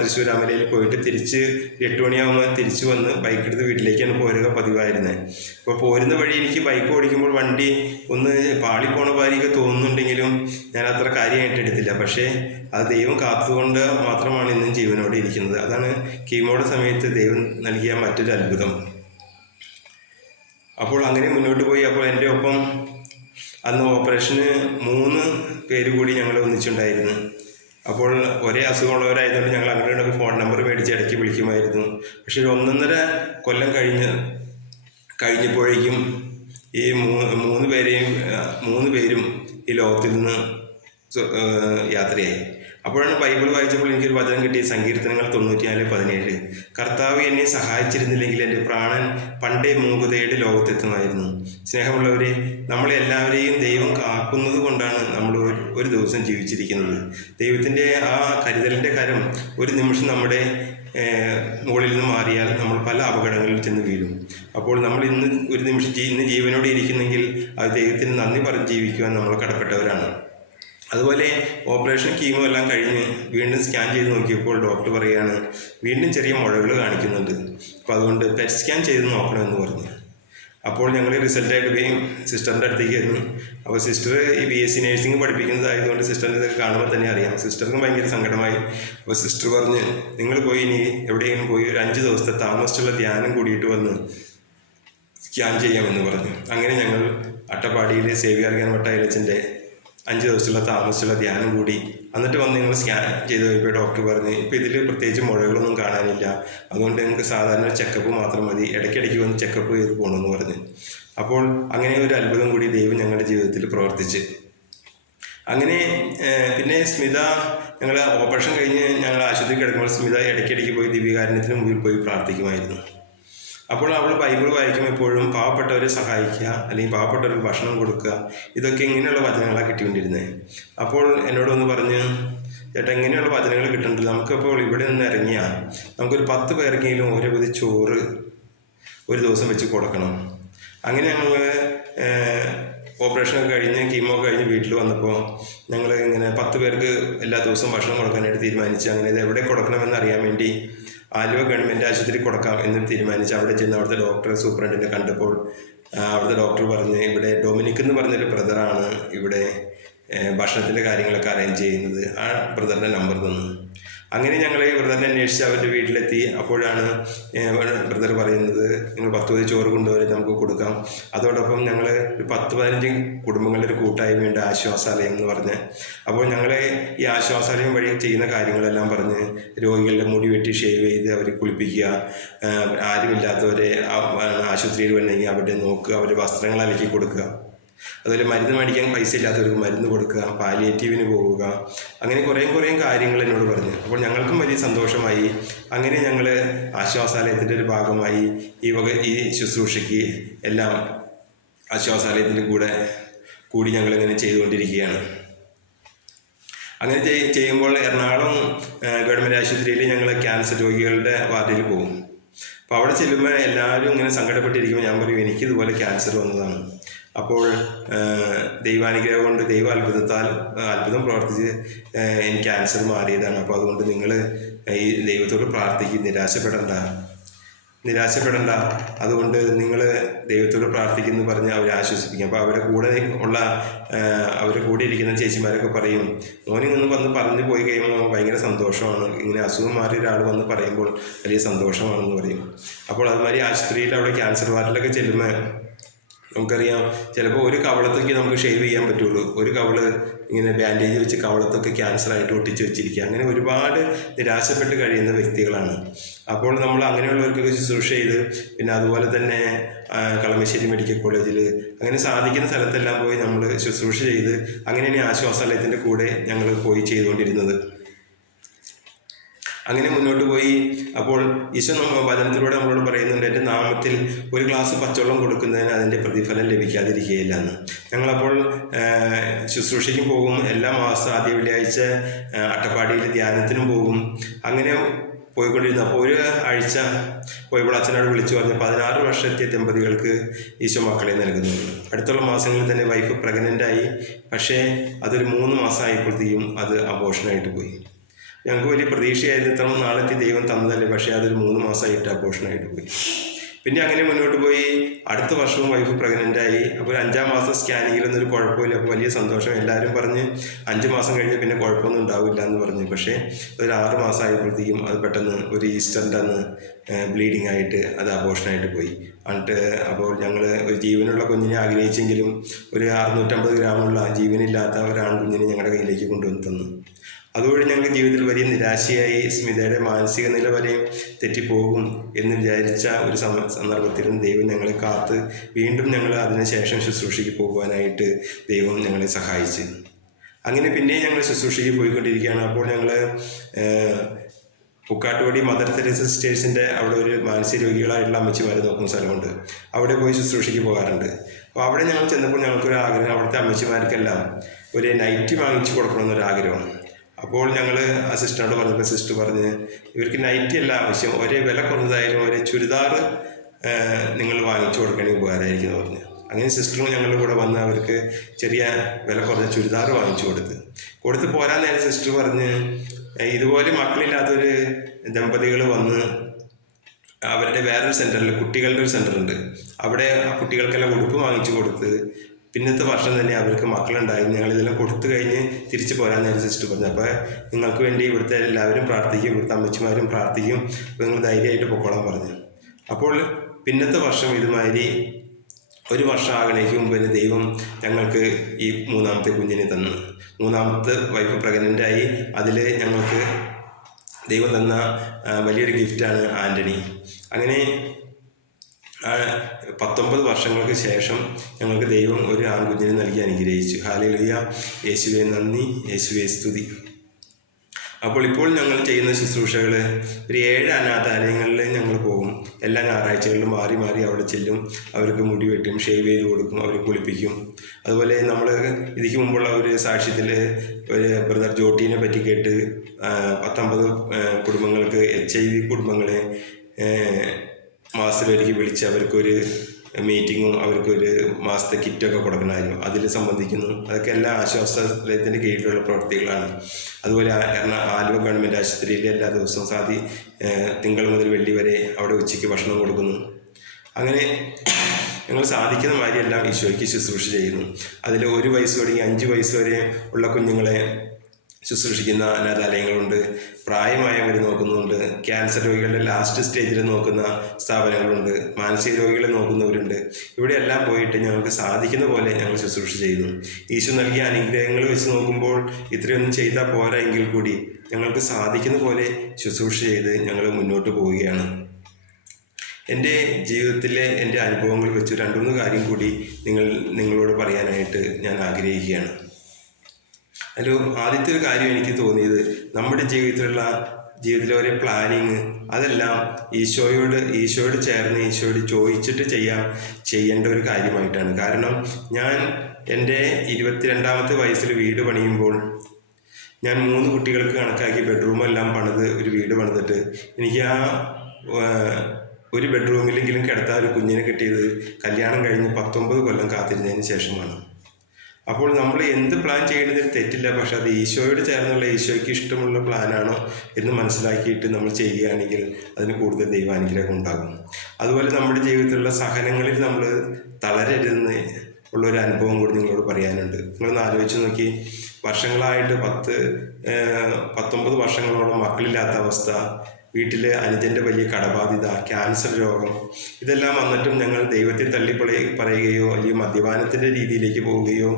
തൃശ്ശൂർ അമലയിൽ പോയിട്ട് തിരിച്ച് 8 മണിയാകുമ്പോൾ തിരിച്ചു വന്ന് ബൈക്ക് എടുത്ത് വീട്ടിലേക്കാണ് പോരുക പതിവായിരുന്നത്. അപ്പോൾ പോരുന്ന വഴി എനിക്ക് ബൈക്ക് ഓടിക്കുമ്പോൾ വണ്ടി ഒന്ന് പാളിപ്പോണ പാരിയൊക്കെ തോന്നുന്നുണ്ടെങ്കിലും ഞാൻ അത്ര കാര്യമായിട്ട് എടുത്തില്ല. പക്ഷേ അത് ദൈവം കാത്തുകൊണ്ട് മാത്രമാണ് ഇന്നും ജീവനോടെ ഇരിക്കുന്നത്. അതാണ് കീമോയുടെ സമയത്ത് ദൈവം നൽകിയ മറ്റൊരു അത്ഭുതം. അപ്പോൾ അങ്ങനെ മുന്നോട്ട് പോയി. അപ്പോൾ എൻ്റെ ഒപ്പം അന്ന് ഓപ്പറേഷന് 3 പേര് കൂടി ഞങ്ങൾ ഒന്നിച്ചുണ്ടായിരുന്നു. അപ്പോൾ ഒരേ അസുഖമുള്ളവരായതുകൊണ്ട് ഞങ്ങൾ അങ്ങോട്ട് ഫോൺ നമ്പർ മേടിച്ച് ഇടയ്ക്ക് വിളിക്കുമായിരുന്നു. പക്ഷേ 1.5 കൊല്ലം കഴിഞ്ഞപ്പോഴേക്കും ഈ 3 പേരും ഈ ലോകത്തിൽ നിന്ന് യാത്രയായി. അപ്പോഴാണ് ബൈബിൾ വായിച്ചപ്പോൾ എനിക്കൊരു വചനം കിട്ടി, സങ്കീർത്തനങ്ങൾ 94:17. കർത്താവ് എന്നെ സഹായിച്ചിരുന്നില്ലെങ്കിൽ എൻ്റെ പ്രാണൻ പണ്ടേ മൂകതയുടെ ലോകത്തെത്തുമായിരുന്നു. സ്നേഹമുള്ളവരെ, നമ്മളെല്ലാവരെയും ദൈവം കാക്കുന്നത് കൊണ്ടാണ് നമ്മൾ ഒരു ദിവസം ജീവിച്ചിരിക്കുന്നത്. ദൈവത്തിൻ്റെ ആ കരുതലിൻ്റെ കരം ഒരു നിമിഷം നമ്മുടെ മുകളിൽ നിന്ന് മാറിയാൽ നമ്മൾ പല അപകടങ്ങളിൽ ചെന്ന് വീഴും. അപ്പോൾ നമ്മൾ ഒരു നിമിഷം ഇന്ന് ജീവനോടെ ഇരിക്കുന്നെങ്കിൽ അത് ദൈവത്തിന് നന്ദി പറഞ്ഞ് ജീവിക്കുവാൻ നമ്മൾ കടപ്പെട്ടവരാണ്. അതുപോലെ ഓപ്പറേഷൻ കീമോ എല്ലാം കഴിഞ്ഞ് വീണ്ടും സ്കാൻ ചെയ്ത് നോക്കിയപ്പോൾ ഡോക്ടർ പറയുകയാണ്, വീണ്ടും ചെറിയ മുഴകൾ കാണിക്കുന്നുണ്ട്, അപ്പോൾ അതുകൊണ്ട് പെറ്റ് സ്കാൻ ചെയ്ത് നോക്കണമെന്ന് പറഞ്ഞു. അപ്പോൾ ഞങ്ങൾ റിസൾട്ടായിട്ട് പോയി സിസ്റ്ററിൻ്റെ അടുത്തേക്ക് ആയിരുന്നു. അപ്പോൾ സിസ്റ്റർ ഈ BSc നേഴ്സിംഗ് പഠിപ്പിക്കുന്നതായതുകൊണ്ട് സിസ്റ്ററിൻ്റെ ഇതൊക്കെ കാണുമ്പോൾ തന്നെ അറിയാം. സിസ്റ്റർക്കും ഭയങ്കര സങ്കടമായി. അപ്പോൾ സിസ്റ്റർ പറഞ്ഞ്, നിങ്ങൾ പോയി ഇനി എവിടെയെങ്കിലും പോയി ഒരു 5 ദിവസത്തെ താമസിച്ചുള്ള ധ്യാനം കൂടിയിട്ട് വന്ന് സ്കാൻ ചെയ്യാമെന്ന് പറഞ്ഞു. അങ്ങനെ ഞങ്ങൾ അട്ടപ്പാടിയിൽ സേവ്യർ ഗാനവട്ട അയലച്ചൻ്റെ 5 ദിവസമുള്ള താമസിച്ചുള്ള ധ്യാനം കൂടി. എന്നിട്ട് വന്ന് നിങ്ങൾ സ്കാൻ ചെയ്ത് പോയപ്പോൾ ഡോക്ടർ പറഞ്ഞ്, ഇപ്പോൾ ഇതിൽ പ്രത്യേകിച്ച് മുഴകളൊന്നും കാണാനില്ല, അതുകൊണ്ട് നിങ്ങൾക്ക് സാധാരണ ഒരു ചെക്കപ്പ് മാത്രം മതി, ഇടയ്ക്കിടയ്ക്ക് വന്ന് ചെക്കപ്പ് ചെയ്ത് പോകണമെന്ന് പറഞ്ഞ്. അപ്പോൾ അങ്ങനെ ഒരു അത്ഭുതം കൂടി ദൈവം ഞങ്ങളുടെ ജീവിതത്തിൽ പ്രവർത്തിച്ച്. അങ്ങനെ പിന്നെ സ്മിത, ഞങ്ങൾ ഓപ്പറേഷൻ കഴിഞ്ഞ് ഞങ്ങൾ ആശുപത്രി കിടക്കുമ്പോൾ സ്മിത ഇടയ്ക്കിടയ്ക്ക് പോയി ദിവ്യകാരുണ്യത്തിന് മുമ്പിൽ പോയി പ്രാർത്ഥിക്കുമായിരുന്നു. അപ്പോൾ അവൾ ബൈബിൾ വായിക്കുമ്പോൾ എപ്പോഴും പാവപ്പെട്ടവരെ സഹായിക്കുക, അല്ലെങ്കിൽ പാവപ്പെട്ടവർക്ക് ഭക്ഷണം കൊടുക്കുക, ഇതൊക്കെ ഇങ്ങനെയുള്ള വചനങ്ങളാണ് കിട്ടിക്കൊണ്ടിരുന്നത്. അപ്പോൾ എന്നോടൊന്ന് പറഞ്ഞ്, ചേട്ടാ ഇങ്ങനെയുള്ള വചനങ്ങൾ കിട്ടുന്നുണ്ടല്ലോ, നമുക്കപ്പോൾ ഇവിടെ നിന്ന് ഇറങ്ങിയാൽ നമുക്കൊരു 10 പേർക്കെങ്കിലും ഓരോ പൊതി ചോറ് ഒരു ദിവസം വെച്ച് കൊടുക്കണം. അങ്ങനെ ഞങ്ങൾ ഓപ്പറേഷനൊക്കെ കഴിഞ്ഞ് കീമോ കഴിഞ്ഞ് വീട്ടിൽ വന്നപ്പോൾ ഞങ്ങൾ ഇങ്ങനെ 10 പേർക്ക് എല്ലാ ദിവസവും ഭക്ഷണം കൊടുക്കാനായിട്ട് തീരുമാനിച്ചു. അങ്ങനെ ഇത് എവിടെ കൊടുക്കണമെന്ന് അറിയാൻ വേണ്ടി ആലുവ ഗവൺമെൻറ് ആശുപത്രി കൊടുക്കാം എന്ന് തീരുമാനിച്ച് അവിടെ ചെന്ന് അവിടുത്തെ ഡോക്ടറെ സൂപ്രണ്ടിനെ കണ്ടപ്പോൾ അവിടുത്തെ ഡോക്ടർ പറഞ്ഞ്, ഇവിടെ ഡൊമിനിക് എന്ന് പറഞ്ഞൊരു ബ്രദറാണ് ഇവിടെ ഭക്ഷണത്തിൻ്റെ കാര്യങ്ങളൊക്കെ അറേഞ്ച് ചെയ്യുന്നത്, ആ ബ്രദറിൻ്റെ നമ്പർ തന്നു. അങ്ങനെ ഞങ്ങൾ ഈ ബ്രദറിനെ അന്വേഷിച്ച് അവരുടെ വീട്ടിലെത്തി. അപ്പോഴാണ് ബ്രദർ പറയുന്നത്, നിങ്ങൾ 10 പൊതി ചോറ് കൊണ്ടുവരും, നമുക്ക് കൊടുക്കാം. അതോടൊപ്പം ഞങ്ങൾ ഒരു 10-15 കുടുംബങ്ങളുടെ ഒരു കൂട്ടായ്മയുണ്ട്, ആശ്വാസാലയം എന്ന് പറഞ്ഞ്. അപ്പോൾ ഞങ്ങൾ ഈ ആശ്വാസാലയം വഴി ചെയ്യുന്ന കാര്യങ്ങളെല്ലാം പറഞ്ഞ്, രോഗികളുടെ മുടി വെട്ടി ഷേവ് ചെയ്ത് അവരെ കുളിപ്പിക്കുക, ആരുമില്ലാത്തവരെ ആശുപത്രിയിൽ വന്നെങ്കിൽ അവരുടെ നോക്കുക, അവരുടെ വസ്ത്രങ്ങൾ അലക്കി കൊടുക്കുക, അതുപോലെ മരുന്ന് മേടിക്കാൻ പൈസ ഇല്ലാത്തവർക്ക് മരുന്ന് കൊടുക്കുക, പാലിയേറ്റീവിന് പോവുക, അങ്ങനെ കുറേ കാര്യങ്ങൾ എന്നോട് പറഞ്ഞു. അപ്പോൾ ഞങ്ങൾക്കും വലിയ സന്തോഷമായി. അങ്ങനെ ഞങ്ങൾ ആശ്വാസാലയത്തിൻ്റെ ഒരു ഭാഗമായി ഈ ശുശ്രൂഷയ്ക്ക് എല്ലാം ആശ്വാസാലയത്തിൻ്റെ കൂടി ഞങ്ങളിങ്ങനെ ചെയ്തുകൊണ്ടിരിക്കുകയാണ്. അങ്ങനെ ചെയ്യുമ്പോൾ എറണാകുളം ഗവൺമെൻറ് ആശുപത്രിയിൽ ഞങ്ങൾ ക്യാൻസർ രോഗികളുടെ വാർഡിൽ പോകും. അപ്പോൾ അവിടെ ചെല്ലുമ്പോൾ എല്ലാവരും ഇങ്ങനെ സങ്കടപ്പെട്ടിരിക്കുമ്പോൾ ഞാൻ പറയും, എനിക്കിതുപോലെ ക്യാൻസർ വന്നതാണ്. അപ്പോൾ ദൈവാനുഗ്രഹം കൊണ്ട് അത്ഭുതം പ്രവർത്തിച്ച് എനിക്ക് ക്യാൻസർ മാറിയതാണ്. അപ്പോൾ അതുകൊണ്ട് നിങ്ങൾ ഈ ദൈവത്തോട് പ്രാർത്ഥിക്കും, നിരാശപ്പെടണ്ട, അതുകൊണ്ട് നിങ്ങൾ ദൈവത്തോട് പ്രാർത്ഥിക്കുമെന്ന് പറഞ്ഞ് അവരെ ആശ്വസിപ്പിക്കും. അപ്പോൾ അവരുടെ കൂടെ ഇരിക്കുന്ന ചേച്ചിമാരൊക്കെ പറയും, മോനിങ്ങനെ വന്ന് പറഞ്ഞു പോയി കഴിയുമ്പോൾ ഭയങ്കര സന്തോഷമാണ്, ഇങ്ങനെ അസുഖം മാറിയ ഒരാൾ വന്ന് പറയുമ്പോൾ വലിയ സന്തോഷമാണെന്ന് പറയും. അപ്പോൾ അതുമാതിരി ആശുപത്രിയിൽ അവിടെ ക്യാൻസർ വാർഡിലൊക്കെ ചെല്ലുമ്പോൾ നമുക്കറിയാം, ചിലപ്പോൾ ഒരു കവളത്തൊക്കെ നമുക്ക് ഷേവ് ചെയ്യാൻ പറ്റുള്ളൂ, ഒരു കവള് ഇങ്ങനെ ബാൻഡേജ് വെച്ച് കവളത്തൊക്കെ ക്യാൻസറായിട്ട് ഒട്ടിച്ച് വെച്ചിരിക്കുക. അങ്ങനെ ഒരുപാട് നിരാശപ്പെട്ട് കഴിയുന്ന വ്യക്തികളാണ്. അപ്പോൾ നമ്മൾ അങ്ങനെയുള്ളവർക്കൊക്കെ ശുശ്രൂഷ ചെയ്ത്, പിന്നെ അതുപോലെ തന്നെ കളമശ്ശേരി മെഡിക്കൽ കോളേജിൽ അങ്ങനെ സാധിക്കുന്ന സ്ഥലത്തെല്ലാം പോയി നമ്മൾ ശുശ്രൂഷ ചെയ്ത് അങ്ങനെയാണ് ആശ്വാസാലയത്തിൻ്റെ കൂടെ ഞങ്ങൾ പോയി ചെയ്തുകൊണ്ടിരുന്നത്. അങ്ങനെ മുന്നോട്ട് പോയി. അപ്പോൾ ഈശോ വചനത്തിലൂടെ നമ്മളോട് പറയുന്നുണ്ട്, എൻ്റെ നാമത്തിൽ ഒരു ഗ്ലാസ് പച്ചവെള്ളം കൊടുക്കുന്നതിന് അതിൻ്റെ പ്രതിഫലം ലഭിക്കാതിരിക്കുകയില്ല എന്ന്. ഞങ്ങളപ്പോൾ ശുശ്രൂഷയ്ക്കും പോകും, എല്ലാ മാസം ആദ്യ വെള്ളിയാഴ്ച അട്ടപ്പാടിയിൽ ധ്യാനത്തിനും പോകും. അങ്ങനെ പോയിക്കൊണ്ടിരുന്നു. അപ്പോൾ ഒരു ആഴ്ച പോയപ്പോൾ അച്ഛനോട് വിളിച്ചു പറഞ്ഞു, 16 വർഷത്തെ ദമ്പതികൾക്ക് ഈശോ മക്കളെ നൽകുന്നു. അടുത്തുള്ള മാസങ്ങളിൽ തന്നെ വൈഫ് പ്രഗ്നൻ്റായി. പക്ഷേ അതൊരു 3 മാസമായപ്പോഴത്തേക്കും അത് അബോർഷനായിട്ട് പോയി. ഞങ്ങൾക്ക് വലിയ പ്രതീക്ഷയായിരുന്നു, ഇത്ര നാളത്തെ ദൈവം തന്നതല്ലേ, പക്ഷേ അതൊരു 3 മാസമായിട്ട് അബോർഷനായിട്ട് പോയി. പിന്നെ അങ്ങനെ മുന്നോട്ട് പോയി. അടുത്ത വർഷവും വൈഫ് പ്രഗ്നൻ്റായി. അപ്പോൾ 5-ാം മാസം സ്കാനിങ്ങിലൊന്നും ഒരു കുഴപ്പമില്ല. അപ്പോൾ വലിയ സന്തോഷം. എല്ലാവരും പറഞ്ഞ് 5 മാസം കഴിഞ്ഞ് പിന്നെ കുഴപ്പമൊന്നും ഉണ്ടാവില്ല എന്ന് പറഞ്ഞു. പക്ഷേ ഒരു 6 മാസം ആയപ്പോഴത്തേക്കും അത് പെട്ടെന്ന് ഒരു ഈസ്റ്ററിൻ്റെ അന്ന് ബ്ലീഡിങ് ആയിട്ട് അത് അബോർഷനായിട്ട് പോയി. അപ്പോൾ ഞങ്ങൾ ഒരു ജീവനുള്ള കുഞ്ഞിനെ ആഗ്രഹിച്ചെങ്കിലും ഒരു 650 ഗ്രാമുള്ള ജീവനില്ലാത്ത ഒരു ആൺകുഞ്ഞിനെ ഞങ്ങളുടെ കയ്യിലേക്ക് കൊണ്ടുവന്ന് തന്നു. അതുവഴി ഞങ്ങൾക്ക് ജീവിതത്തിൽ വലിയ നിരാശയായി. സ്മിതയുടെ മാനസിക നില വരെയും തെറ്റിപ്പോകും എന്ന് വിചാരിച്ച ഒരു സന്ദർഭത്തിലും ദൈവം ഞങ്ങളെ വീണ്ടും ഞങ്ങൾ അതിനുശേഷം ശുശ്രൂഷയ്ക്ക് പോകുവാനായിട്ട് ദൈവം ഞങ്ങളെ സഹായിച്ചു. അങ്ങനെ പിന്നെയും ഞങ്ങൾ ശുശ്രൂഷയ്ക്ക് പോയിക്കൊണ്ടിരിക്കുകയാണ്. അപ്പോൾ ഞങ്ങൾ പുക്കാട്ടുപടി മദർ തെരേസ സിസ്റ്റേഴ്സിൻ്റെ അവിടെ ഒരു മാനസിക രോഗികളായിട്ടുള്ള അമ്മച്ചിമാരെ നോക്കുന്ന സ്ഥലമുണ്ട്. അവിടെ പോയി ശുശ്രൂഷയ്ക്ക് പോകാറുണ്ട്. അപ്പോൾ അവിടെ ഞങ്ങൾ ചെന്നപ്പോൾ ഞങ്ങൾക്കൊരു ആഗ്രഹം, അവിടുത്തെ അമ്മച്ചിമാർക്കെല്ലാം ഒരു നൈറ്റി വാങ്ങിച്ചു കൊടുക്കണമെന്നൊരാഗ്രഹം. അപ്പോൾ ഞങ്ങൾ ആ സിസ്റ്ററിനോട് പറഞ്ഞപ്പോൾ സിസ്റ്റർ പറഞ്ഞ് ഇവർക്ക് നൈറ്റി അല്ല ആവശ്യം, ഒരേ വില കുറഞ്ഞതായാലും ഒരേ ചുരിദാർ നിങ്ങൾ വാങ്ങിച്ചു കൊടുക്കണമെങ്കിൽ ഉപകാരമായിരിക്കും പറഞ്ഞു. അങ്ങനെ സിസ്റ്ററും ഞങ്ങളുടെ കൂടെ വന്ന് അവർക്ക് ചെറിയ വില കുറഞ്ഞ ചുരിദാർ വാങ്ങിച്ചു കൊടുത്ത് പോരാൻ നേരം സിസ്റ്റർ പറഞ്ഞ് ഇതുപോലെ മക്കളില്ലാത്തൊരു ദമ്പതികൾ വന്ന് അവരുടെ വേറൊരു സെൻറ്ററിൽ കുട്ടികളുടെ ഒരു സെൻറ്ററുണ്ട്, അവിടെ ആ കുട്ടികൾക്കെല്ലാം ഉടുപ്പ് വാങ്ങിച്ചു കൊടുത്ത് പിന്നത്തെ വർഷം തന്നെ അവർക്ക് മക്കളുണ്ടായി. ഞങ്ങളിതെല്ലാം കൊടുത്തു കഴിഞ്ഞ് തിരിച്ചു പോരാൻ നേരം സിസ്റ്റർ പറഞ്ഞു അപ്പോൾ നിങ്ങൾക്ക് വേണ്ടി ഇവിടുത്തെ എല്ലാവരും പ്രാർത്ഥിക്കും, ഇവിടുത്തെ അമ്മച്ചിമാരും പ്രാർത്ഥിക്കും, നിങ്ങൾ ധൈര്യമായിട്ട് പൊക്കോളാൻ പറഞ്ഞു. അപ്പോൾ പിന്നത്തെ വർഷം ഇതുമാതിരി ഒരു വർഷം ആകണേക്ക് മുമ്പ് തന്നെ ദൈവം ഞങ്ങൾക്ക് ഈ മൂന്നാമത്തെ കുഞ്ഞിനെ തന്നു. മൂന്നാമത്തെ വൈഫ് പ്രഗ്നൻ്റായി. അതിൽ ഞങ്ങൾക്ക് ദൈവം തന്ന വലിയൊരു ഗിഫ്റ്റാണ് ആൻ്റണി. അങ്ങനെ 19 വർഷങ്ങൾക്ക് ശേഷം ഞങ്ങൾക്ക് ദൈവം ഒരു ആൺകുഞ്ഞിനെ നൽകി അനുഗ്രഹിച്ചു. ഹല്ലേലൂയ, യേശുവേ നന്ദി, യേശുവേ സ്തുതി. അപ്പോൾ ഇപ്പോൾ ഞങ്ങൾ ചെയ്യുന്ന ശുശ്രൂഷകൾ ഒരു 7 അനാഥാലയങ്ങളിൽ ഞങ്ങൾ പോകും. എല്ലാ ഞായറാഴ്ചകളിലും മാറി മാറി അവിടെ ചെല്ലും. അവർക്ക് മുടി വെട്ടും, ഷേവ് ചെയ്ത് കൊടുക്കും, അവരെ കുളിപ്പിക്കും. അതുപോലെ നമ്മൾ ഇതിക്ക് മുമ്പുള്ള ഒരു സാക്ഷ്യത്തിൽ ഒരു ബ്രദർ ജോട്ടീനെ പറ്റി കേട്ട് 19 കുടുംബങ്ങൾക്ക് HIV കുടുംബങ്ങളെ മാസത്തിലൊരിക്കൽ വിളിച്ച് അവർക്കൊരു മീറ്റിങ്ങും അവർക്കൊരു മാസത്തെ കിറ്റൊക്കെ കൊടുക്കണമായിരുന്നു. അതിൽ സംബന്ധിക്കുന്നു. അതൊക്കെ എല്ലാ ആശ്വാസത്തിൻ്റെ കീഴിലുള്ള പ്രവൃത്തികളാണ്. അതുപോലെ ആലുവ ഗവൺമെൻറ് ആശുപത്രിയിൽ എല്ലാ ദിവസവും തിങ്കൾ മുതൽ വെള്ളി വരെ അവിടെ ഉച്ചയ്ക്ക് ഭക്ഷണം കൊടുക്കുന്നു. അങ്ങനെ ഞങ്ങൾ സാധിക്കുന്ന മാതിരിയെല്ലാം ഈശോയ്ക്ക് ശുശ്രൂഷ ചെയ്യുന്നു. അതിൽ 1 വയസ്സ് തുടങ്ങി 5 വയസ്സ് വരെ ഉള്ള കുഞ്ഞുങ്ങളെ ശുശ്രൂഷിക്കുന്ന അനാഥാലയങ്ങളുണ്ട്, പ്രായമായവർ നോക്കുന്നുണ്ട്, ക്യാൻസർ രോഗികളുടെ ലാസ്റ്റ് സ്റ്റേജിൽ നോക്കുന്ന സ്ഥാപനങ്ങളുണ്ട്, മാനസിക രോഗികളെ നോക്കുന്നവരുണ്ട്. ഇവിടെയെല്ലാം പോയിട്ട് ഞങ്ങൾക്ക് സാധിക്കുന്ന പോലെ ഞങ്ങൾ ശുശ്രൂഷ ചെയ്യുന്നു. ഈശോ നൽകിയ അനുഗ്രഹങ്ങൾ വെച്ച് നോക്കുമ്പോൾ ഇത്രയൊന്നും ചെയ്താൽ പോരാ എങ്കിൽ കൂടി ഞങ്ങൾക്ക് സാധിക്കുന്ന പോലെ ശുശ്രൂഷ ചെയ്ത് ഞങ്ങൾ മുന്നോട്ട് പോവുകയാണ്. എൻ്റെ ജീവിതത്തിലെ എൻ്റെ അനുഭവങ്ങൾ വെച്ച് 2-3 കാര്യം കൂടി നിങ്ങളോട് പറയാനായിട്ട് ഞാൻ ആഗ്രഹിക്കുകയാണ്. അതിൽ ആദ്യത്തെ ഒരു കാര്യം എനിക്ക് തോന്നിയത് നമ്മുടെ ജീവിതത്തിലെ ഒരു പ്ലാനിങ്, അതെല്ലാം ഈശോയോട് ചേർന്ന് ഈശോയോട് ചോദിച്ചിട്ട് ചെയ്യേണ്ട ഒരു കാര്യമായിട്ടാണ്. കാരണം ഞാൻ എൻ്റെ 22ാമത്തെ വയസ്സിൽ വീട് പണിയുമ്പോൾ ഞാൻ 3 കുട്ടികൾക്ക് കണക്കാക്കി ബെഡ്റൂമെല്ലാം പണിത് ഒരു വീട് പണിതിട്ട് എനിക്ക് ആ ഒരു ബെഡ്റൂമിലെങ്കിലും കിടത്താൻ ഒരു കുഞ്ഞിനെ കിട്ടിയത് കല്യാണം കഴിഞ്ഞ് 19 കൊല്ലം കാത്തിരുന്നതിന് ശേഷമാണ്. അപ്പോൾ നമ്മൾ എന്ത് പ്ലാൻ ചെയ്യുന്നതിൽ തെറ്റില്ല, പക്ഷെ അത് ഈശോയോട് ചേർന്നുള്ള ഈശോയ്ക്ക് ഇഷ്ടമുള്ള പ്ലാനാണോ എന്ന് മനസ്സിലാക്കിയിട്ട് നമ്മൾ ചെയ്യുകയാണെങ്കിൽ അതിന് കൂടുതൽ ദൈവാനുഗ്രഹം ഉണ്ടാകും. അതുപോലെ നമ്മുടെ ജീവിതത്തിലുള്ള സഹനങ്ങളിൽ നമ്മൾ തളരരുതെന്ന് ഉള്ളൊരു അനുഭവം കൂടി നിങ്ങളോട് പറയാനുണ്ട്. നിങ്ങളൊന്ന് ആലോചിച്ച് നോക്കി, വർഷങ്ങളായിട്ട് 19 വർഷങ്ങളോളം മക്കളില്ലാത്ത അവസ്ഥ, വീട്ടിലെ അനുജൻ്റെ വലിയ കടബാധ്യത, ക്യാൻസർ രോഗം, ഇതെല്ലാം വന്നിട്ടും ഞങ്ങൾ ദൈവത്തെ പറയുകയോ അല്ലെങ്കിൽ മദ്യപാനത്തിൻ്റെ രീതിയിലേക്ക് പോവുകയോ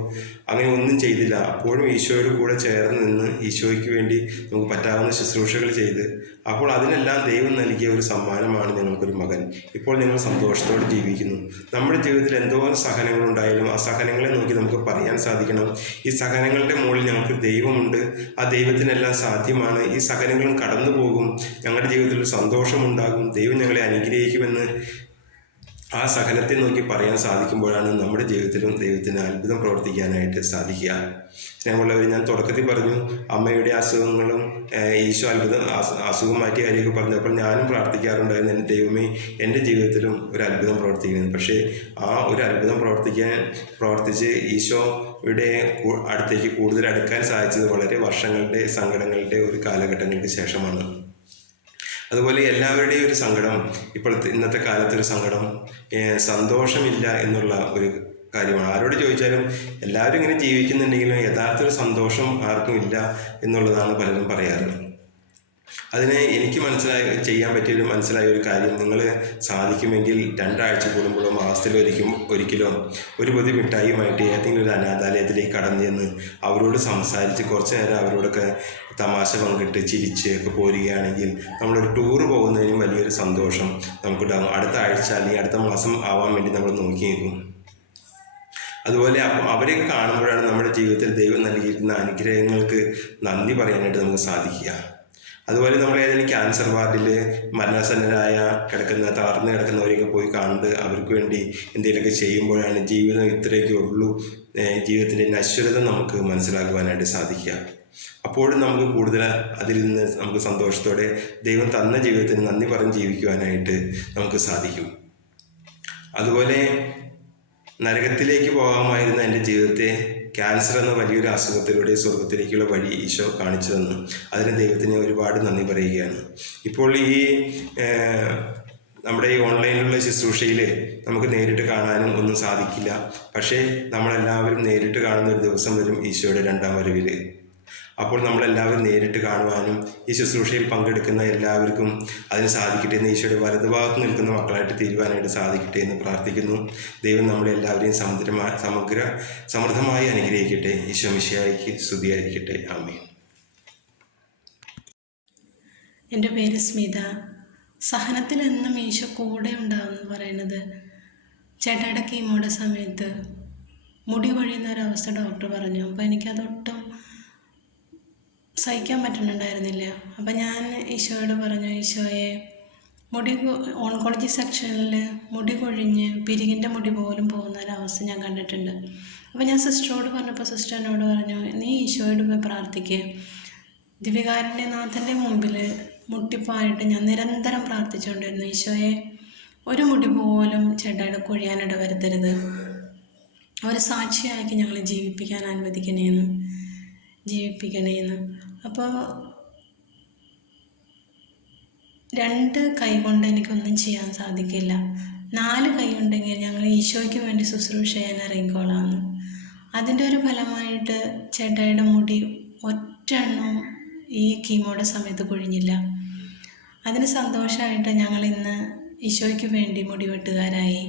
അങ്ങനെ ഒന്നും ചെയ്തില്ല. അപ്പോഴും ഈശോയോട് കൂടെ ചേർന്ന് നിന്ന് ഈശോയ്ക്ക് വേണ്ടി നമുക്ക് പറ്റാവുന്ന ശുശ്രൂഷകൾ ചെയ്ത്, അപ്പോൾ അതിനെല്ലാം ദൈവം നൽകിയ ഒരു സമ്മാനമാണ് ഞങ്ങൾക്കൊരു മകൻ. ഇപ്പോൾ ഞങ്ങൾ സന്തോഷത്തോടെ ജീവിക്കുന്നു. നമ്മുടെ ജീവിതത്തിൽ എന്തോരം സഹനങ്ങളുണ്ടായാലും ആ സഹനങ്ങളെ നോക്കി നമുക്ക് പറയാൻ സാധിക്കണം, ഈ സഹനങ്ങളുടെ മുകളിൽ ഞങ്ങൾക്ക് ദൈവമുണ്ട്, ആ ദൈവത്തിനെല്ലാം സാധ്യമാണ്, ഈ സഹനങ്ങളും കടന്നു പോകും, ഞങ്ങളുടെ ജീവിതത്തിൽ സന്തോഷമുണ്ടാകും, ദൈവം ഞങ്ങളെ അനുഗ്രഹിക്കുമെന്ന് ആ സഹനത്തെ നോക്കി പറയാൻ സാധിക്കുമ്പോഴാണ് നമ്മുടെ ജീവിതത്തിലും ദൈവത്തിന് അത്ഭുതം പ്രവർത്തിക്കാനായിട്ട് സാധിക്കുക. സ്നേഹമുള്ളവർ, ഞാൻ തുടക്കത്തിൽ പറഞ്ഞു അമ്മയുടെ അസുഖങ്ങളും ഈശോ അസുഖം മാറ്റിയ കാര്യമൊക്കെ പറഞ്ഞപ്പോൾ ഞാനും പ്രാർത്ഥിക്കാറുണ്ടായിരുന്നു, എൻ്റെ ദൈവമേ എൻ്റെ ജീവിതത്തിലും ഒരു അത്ഭുതം പ്രവർത്തിക്കുന്നത്. പക്ഷേ ആ ഒരു അത്ഭുതം പ്രവർത്തിച്ച് ഈശോയുടെ അടുത്തേക്ക് കൂടുതൽ അടുക്കാൻ സാധിച്ചത് വളരെ വർഷങ്ങളുടെ സങ്കടങ്ങളുടെ ഒരു കാലഘട്ടങ്ങൾക്ക് ശേഷമാണ്. അതുപോലെ എല്ലാവരുടെയും ഒരു സങ്കടം, ഇന്നത്തെ കാലത്തൊരു സങ്കടം സന്തോഷമില്ല എന്നുള്ള ഒരു കാര്യമാണ്. ആരോട് ചോദിച്ചാലും എല്ലാവരും ഇങ്ങനെ ജീവിക്കുന്നുണ്ടെങ്കിലും യഥാർത്ഥ ഒരു സന്തോഷം ആർക്കും ഇല്ല എന്നുള്ളതാണ് പലരും പറയാറ്. അതിനെ എനിക്ക് ചെയ്യാൻ മനസ്സിലായ ഒരു കാര്യം, നിങ്ങൾ സാധിക്കുമെങ്കിൽ 2 ആഴ്ച കൂടുമ്പോഴോ മാസത്തിൽ ഒരിക്കലോ ഒരു പൊതി മിഠായിയുമായിട്ട് ഏതെങ്കിലും ഒരു അനാഥാലയത്തിലേക്ക് കടന്നു ചെന്ന് അവരോട് സംസാരിച്ച് കുറച്ച് നേരം അവരോടൊക്കെ തമാശ പങ്കിട്ട് ചിരിച്ച് ഒക്കെ പോരുകയാണെങ്കിൽ നമ്മളൊരു ടൂറ് പോകുന്നതിനും വലിയൊരു സന്തോഷം നമുക്കുണ്ടാകും. അടുത്ത ആഴ്ച അല്ലെങ്കിൽ അടുത്ത മാസം ആവാൻ വേണ്ടി നമ്മൾ നോക്കി നിൽക്കും. അതുപോലെ അവരെയൊക്കെ കാണുമ്പോഴാണ് നമ്മുടെ ജീവിതത്തിൽ ദൈവം നൽകിയിരിക്കുന്ന അനുഗ്രഹങ്ങൾക്ക് നന്ദി പറയാനായിട്ട് നമുക്ക് സാധിക്കുക. അതുപോലെ നമ്മൾ ഏതെങ്കിലും ക്യാൻസർ വാർഡിൽ മരണസന്നരായ തളർന്ന് കിടക്കുന്നവരെയൊക്കെ പോയി കണ്ട് അവർക്ക് വേണ്ടി എന്തെങ്കിലുമൊക്കെ ചെയ്യുമ്പോഴാണ് ജീവിതം ഇത്രയൊക്കെ ഉള്ളൂ, ജീവിതത്തിൻ്റെ നശ്വരത നമുക്ക് മനസ്സിലാക്കുവാനായിട്ട് സാധിക്കുക. അപ്പോഴും നമുക്ക് കൂടുതൽ അതിൽ നിന്ന് നമുക്ക് സന്തോഷത്തോടെ ദൈവം തന്ന ജീവിതത്തിന് നന്ദി പറഞ്ഞ് ജീവിക്കുവാനായിട്ട് നമുക്ക് സാധിക്കും. അതുപോലെ നരകത്തിലേക്ക് പോകാമായിരുന്ന എൻ്റെ ജീവിതത്തെ ക്യാൻസർ എന്ന വലിയൊരു അസുഖത്തിലൂടെ സ്വർഗത്തിലേക്കുള്ള വഴി ഈശോ കാണിച്ചു തന്നു. അതിന് ദൈവത്തിന് ഒരുപാട് നന്ദി പറയുകയാണ്. ഇപ്പോൾ ഈ നമ്മുടെ ഈ ഓൺലൈനിലുള്ള ശുശ്രൂഷയിൽ നമുക്ക് നേരിട്ട് കാണാനും ഒന്നും സാധിക്കില്ല. പക്ഷേ നമ്മളെല്ലാവരും നേരിട്ട് കാണുന്ന ഒരു ദിവസം വരും ഈശോയുടെ രണ്ടാം വരവിൽ. അപ്പോൾ നമ്മളെല്ലാവരും നേരിട്ട് കാണുവാനും ഈ ശുശ്രൂഷയിൽ പങ്കെടുക്കുന്ന എല്ലാവർക്കും അതിന് സാധിക്കട്ടെ എന്ന് ഈശോയുടെ വലതുഭാഗത്ത് നിൽക്കുന്ന മക്കളായിട്ട് തീരുവാനായിട്ട് സാധിക്കട്ടെ എന്ന് പ്രാർത്ഥിക്കുന്നു. ദൈവം നമ്മളെല്ലാവരെയും സമൃദ്ധമായി അനുഗ്രഹിക്കട്ടെ. ഈശോ മിശിഹായ്ക്ക് സ്തുതിയായിരിക്കട്ടെ. ആമേൻ. എൻ്റെ പേര് സ്മിത. സഹനത്തിൽ എന്നും ഈശോ കൂടെ ഉണ്ടാകുമെന്ന് പറയുന്നത് ചേട്ടായുടെ കീമോയുടെ സമയത്ത് മുടി കൊഴിയുന്ന ഒരവസ്ഥ ഡോക്ടർ പറഞ്ഞു. അപ്പോൾ എനിക്കതൊട്ടും സഹിക്കാൻ പറ്റുന്നുണ്ടായിരുന്നില്ല. അപ്പം ഞാൻ ഈശോയോട് പറഞ്ഞു, ഈശോയെ, ഓൺകോളജി സെക്ഷനിൽ മുടി കൊഴിഞ്ഞ് പിരികിൻ്റെ മുടി പോലും പോകുന്ന ഒരവസ്ഥ ഞാൻ കണ്ടിട്ടുണ്ട്. അപ്പോൾ ഞാൻ സിസ്റ്ററോട് പറഞ്ഞപ്പോൾ സിസ്റ്റർ എന്നോട് പറഞ്ഞു, നീ ഈശോയോട് പോയി പ്രാർത്ഥിക്കുക. ദിവ്യകാരുണ്യനാഥൻ്റെ മുമ്പിൽ മുട്ടിപ്പായിട്ട് ഞാൻ നിരന്തരം പ്രാർത്ഥിച്ചുകൊണ്ടിരുന്നു, ഈശോയെ, ഒരു മുടി പോലും ചേട്ടായുടെ കൊഴിയാനിട വരുത്തരുത്, ഒരു സാക്ഷിയാക്കി ഞങ്ങളെ ജീവിപ്പിക്കാൻ അനുവദിക്കണേന്ന്. അപ്പോൾ 2 കൈ കൊണ്ട് എനിക്കൊന്നും ചെയ്യാൻ സാധിക്കില്ല. 4 കൈ ഉണ്ടെങ്കിൽ ഞങ്ങൾ ഈശോയ്ക്ക് വേണ്ടി ശുശ്രൂഷ ചെയ്യാൻ ഇറങ്ങിക്കോളാമെന്ന്. അതിൻ്റെ ഒരു ഫലമായിട്ട് ചേട്ടായുടെ മുടി ഒറ്റെണ്ണം ഈ കീമോയുടെ സമയത്ത് കൊഴിഞ്ഞില്ല. അതിന് സന്തോഷമായിട്ട് ഞങ്ങളിന്ന് ഈശോയ്ക്ക് വേണ്ടി മുടി വെട്ടുകാരായി.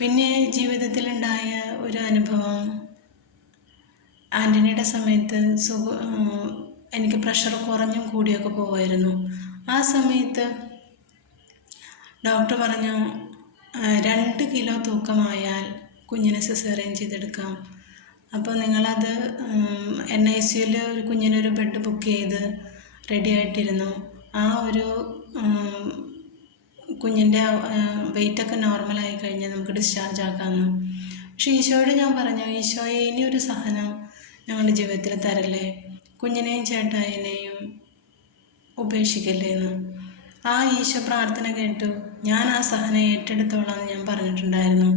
പിന്നെ ജീവിതത്തിലുണ്ടായ ഒരു അനുഭവം, ആൻ്റണിയുടെ സമയത്ത് എനിക്ക് പ്രഷർ കുറഞ്ഞും കൂടിയൊക്കെ പോകുമായിരുന്നു. ആ സമയത്ത് ഡോക്ടർ പറഞ്ഞു 2 കിലോ തൂക്കമായാൽ കുഞ്ഞിനെ സിസേറിയൻ ചെയ്തെടുക്കാം. അപ്പോൾ നിങ്ങളത് NICUയിൽ ഒരു കുഞ്ഞിനൊരു ബെഡ് ബുക്ക് ചെയ്ത് റെഡി ആയിട്ടിരുന്നു. ആ ഒരു കുഞ്ഞിൻ്റെ വെയിറ്റൊക്കെ നോർമലായി കഴിഞ്ഞാൽ നമുക്ക് ഡിസ്ചാർജ് ആക്കാമെന്ന്. പക്ഷേ ഈശോയോട് ഞാൻ പറഞ്ഞു, ഈശോയെ, ഇനിയൊരു സഹനം ഞങ്ങളുടെ ജീവിതത്തിൽ തരല്ലേ, കുഞ്ഞിനെയും ചേട്ടായിനെയും ഉപേക്ഷിക്കല്ലേ എന്ന്. ആ ഈശോ പ്രാർത്ഥന കേട്ടു. ഞാൻ ആ സഹനം ഏറ്റെടുത്തോളാമെന്ന് ഞാൻ പറഞ്ഞിട്ടുണ്ടായിരുന്നു.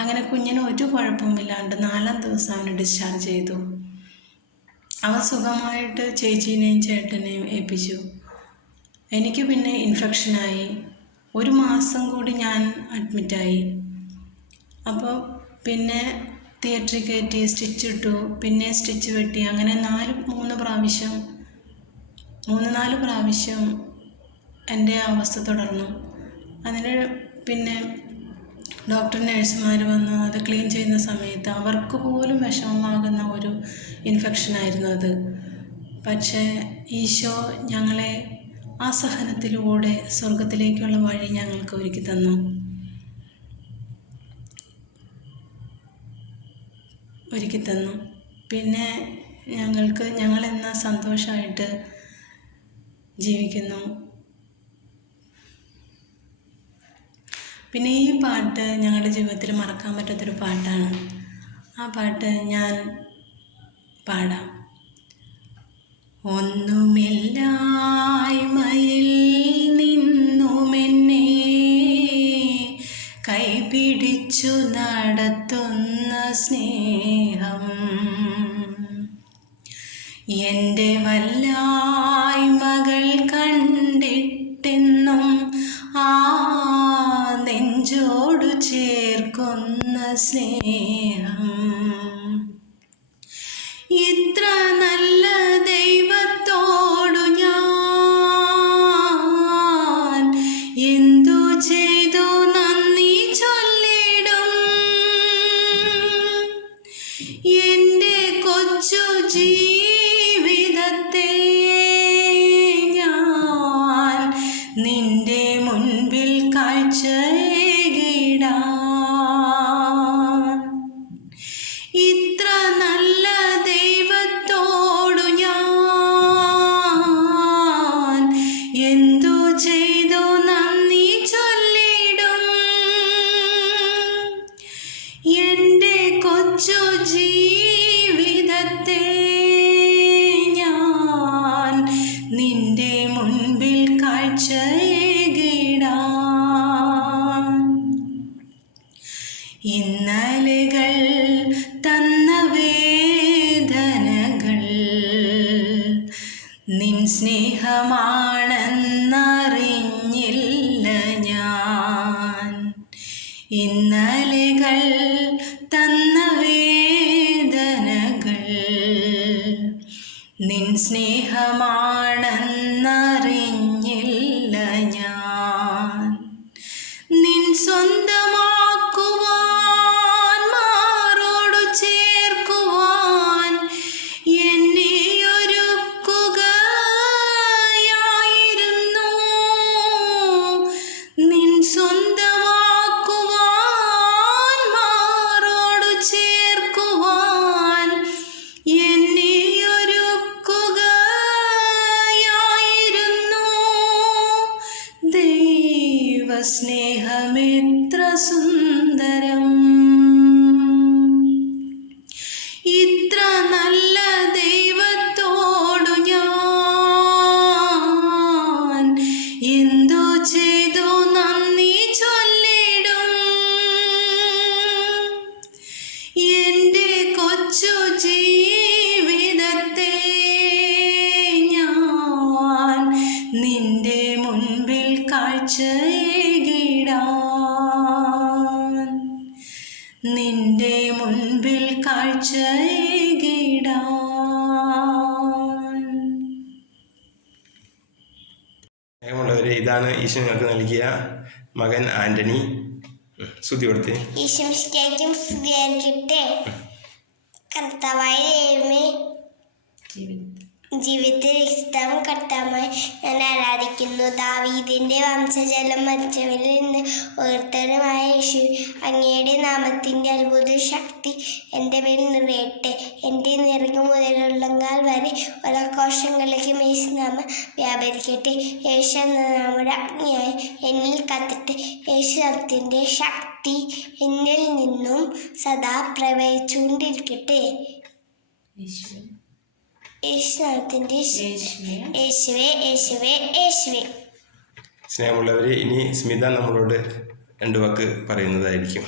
അങ്ങനെ കുഞ്ഞിന് ഒരു കുഴപ്പമില്ലാണ്ട് 4-ാം ദിവസം അവനെ ഡിസ്ചാർജ് ചെയ്തു. അവൻ സുഖമായിട്ട് ചേച്ചീനെയും ചേട്ടനെയും ഏൽപ്പിച്ചു. എനിക്ക് പിന്നെ ഇൻഫെക്ഷനായി. 1 മാസം കൂടി ഞാൻ അഡ്മിറ്റായി. അപ്പോൾ പിന്നെ തിയേറ്ററിൽ കയറ്റി സ്റ്റിച്ച് ഇട്ടു, പിന്നെ സ്റ്റിച്ച് വെട്ടി, അങ്ങനെ 3-4 പ്രാവശ്യം എൻ്റെ അവസ്ഥ തുടർന്നു. അതിന് പിന്നെ ഡോക്ടർ, നഴ്സുമാർ വന്ന് അത് ക്ലീൻ ചെയ്യുന്ന സമയത്ത് അവർക്ക് പോലും വിഷമമാകുന്ന ഒരു ഇൻഫെക്ഷനായിരുന്നു അത്. പക്ഷേ ഈശോ ഞങ്ങളെ ആ സഹനത്തിലൂടെ സ്വർഗത്തിലേക്കുള്ള വഴി ഞങ്ങൾക്ക് ഒരുക്കി തന്നു. പിന്നെ ഞങ്ങളെന്ന സന്തോഷമായിട്ട് ജീവിക്കുന്നു. പിന്നെ ഈ പാട്ട് ഞങ്ങളുടെ ജീവിതത്തിൽ മറക്കാൻ പറ്റാത്തൊരു പാട്ടാണ്. ആ പാട്ട് ഞാൻ പാടാം. ഒന്നുമില്ലായ്മയിൽ നിന്നുമെന്നെ കൈപിടിച്ചു നടത്തുന്ന സ്നേഹം, എൻ്റെ വല്ലായ്മകൾ കണ്ടിട്ടെന്നും ആ നെഞ്ചോടു ചേർക്കുന്ന സ്നേഹം, ഇത്ര നല്ല ദൈവത്തോടു ഞാൻ എന്തു ചെയ്തു നന്ദി ചൊല്ലിടും. എൻ്റെ കൊച്ചു ജീവിതത്തെ ഞാൻ നിന്റെ മുൻപിൽ കാഴ്ചയേകിടാൻ. സ്നേഹമാണെന്നറിഞ്ഞില്ല ഞാൻ. ഇന്നലെകൾ തന്ന വേദനകൾ നിൻ സ്നേഹമാണെന്നറിഞ്ഞില്ല ഞാൻ. നിൻ സ്വന്തമാക്കുവാൻ മാറോടു ചേർക്കുവാൻ എന്നെ ഒരുക്കുകയായിരുന്നു. നിൻ സ്വന്തമാക്കുവാൻ മാറോടു ചേർക്കുവാൻ എന്നെ ഒരുക്കുകയായിരുന്നു. ദൈവസ്നേഹമെത്ര സുന്ദരം, ഇത്ര നല്ല ദൈവത്തോടു ഞാൻ എന്തോ ചെയ്തു നന്ദി ചൊല്ലിടും. എൻ്റെ കൊച്ചു ജീവിതത്തെ ഞാൻ നിന്റെ മുൻപിൽ കാഴ്ചയേകിടാൻ, നിന്റെ മുൻപിൽ കാഴ്ചയേകിടാൻ. സ്നേഹമുള്ളവരെ, ഇതാണ് ഈശോ നിങ്ങൾക്ക് നൽകിയ മകൻ ആന്റണി. സ്തുതി കൊടുത്തേ. ഈശ്വമിഷ്ഠയ്ക്കും സ്തുതിയായിരിക്കട്ടെ. കർത്താവായ ദൈവമേ, ജീവിതത്തിൽ ഇഷ്ടം കർത്താവായി ഞാൻ ആരാധിക്കുന്നു. ദാവീദിന്റെ വംശജലം മരിച്ചവരിൽ നിന്ന് ഉയർത്തനുമായ യേശു, അങ്ങയുടെ നാമത്തിന്റെ അത്ഭുത ശക്തി എൻ്റെ മേൽ നിറയട്ടെ. എൻ്റെ നിറങ്ങു മുതലുള്ളങ്കാൽ വരെ ഒലക്കോശങ്ങളിലേക്ക് യേശുനാമം വ്യാപരിക്കട്ടെ. യേശു എന്ന നാമയുടെ അഗ്നിയായി എന്നിൽ കത്തട്ടെ. യേശു നാമത്തിന്റെ ശക്തി എന്നിൽ നിന്നും സദാ പ്രവഹിച്ചുകൊണ്ടിരിക്കട്ടെ. യേശുനാമത്തിന്റെ യേശുവേ യേശുവേ യേശുവേ. സ്നേഹമുള്ളവരെ, ഇനി സ്മിത നമ്മളോട് 2 വാക്ക് പറയുന്നതായിരിക്കും.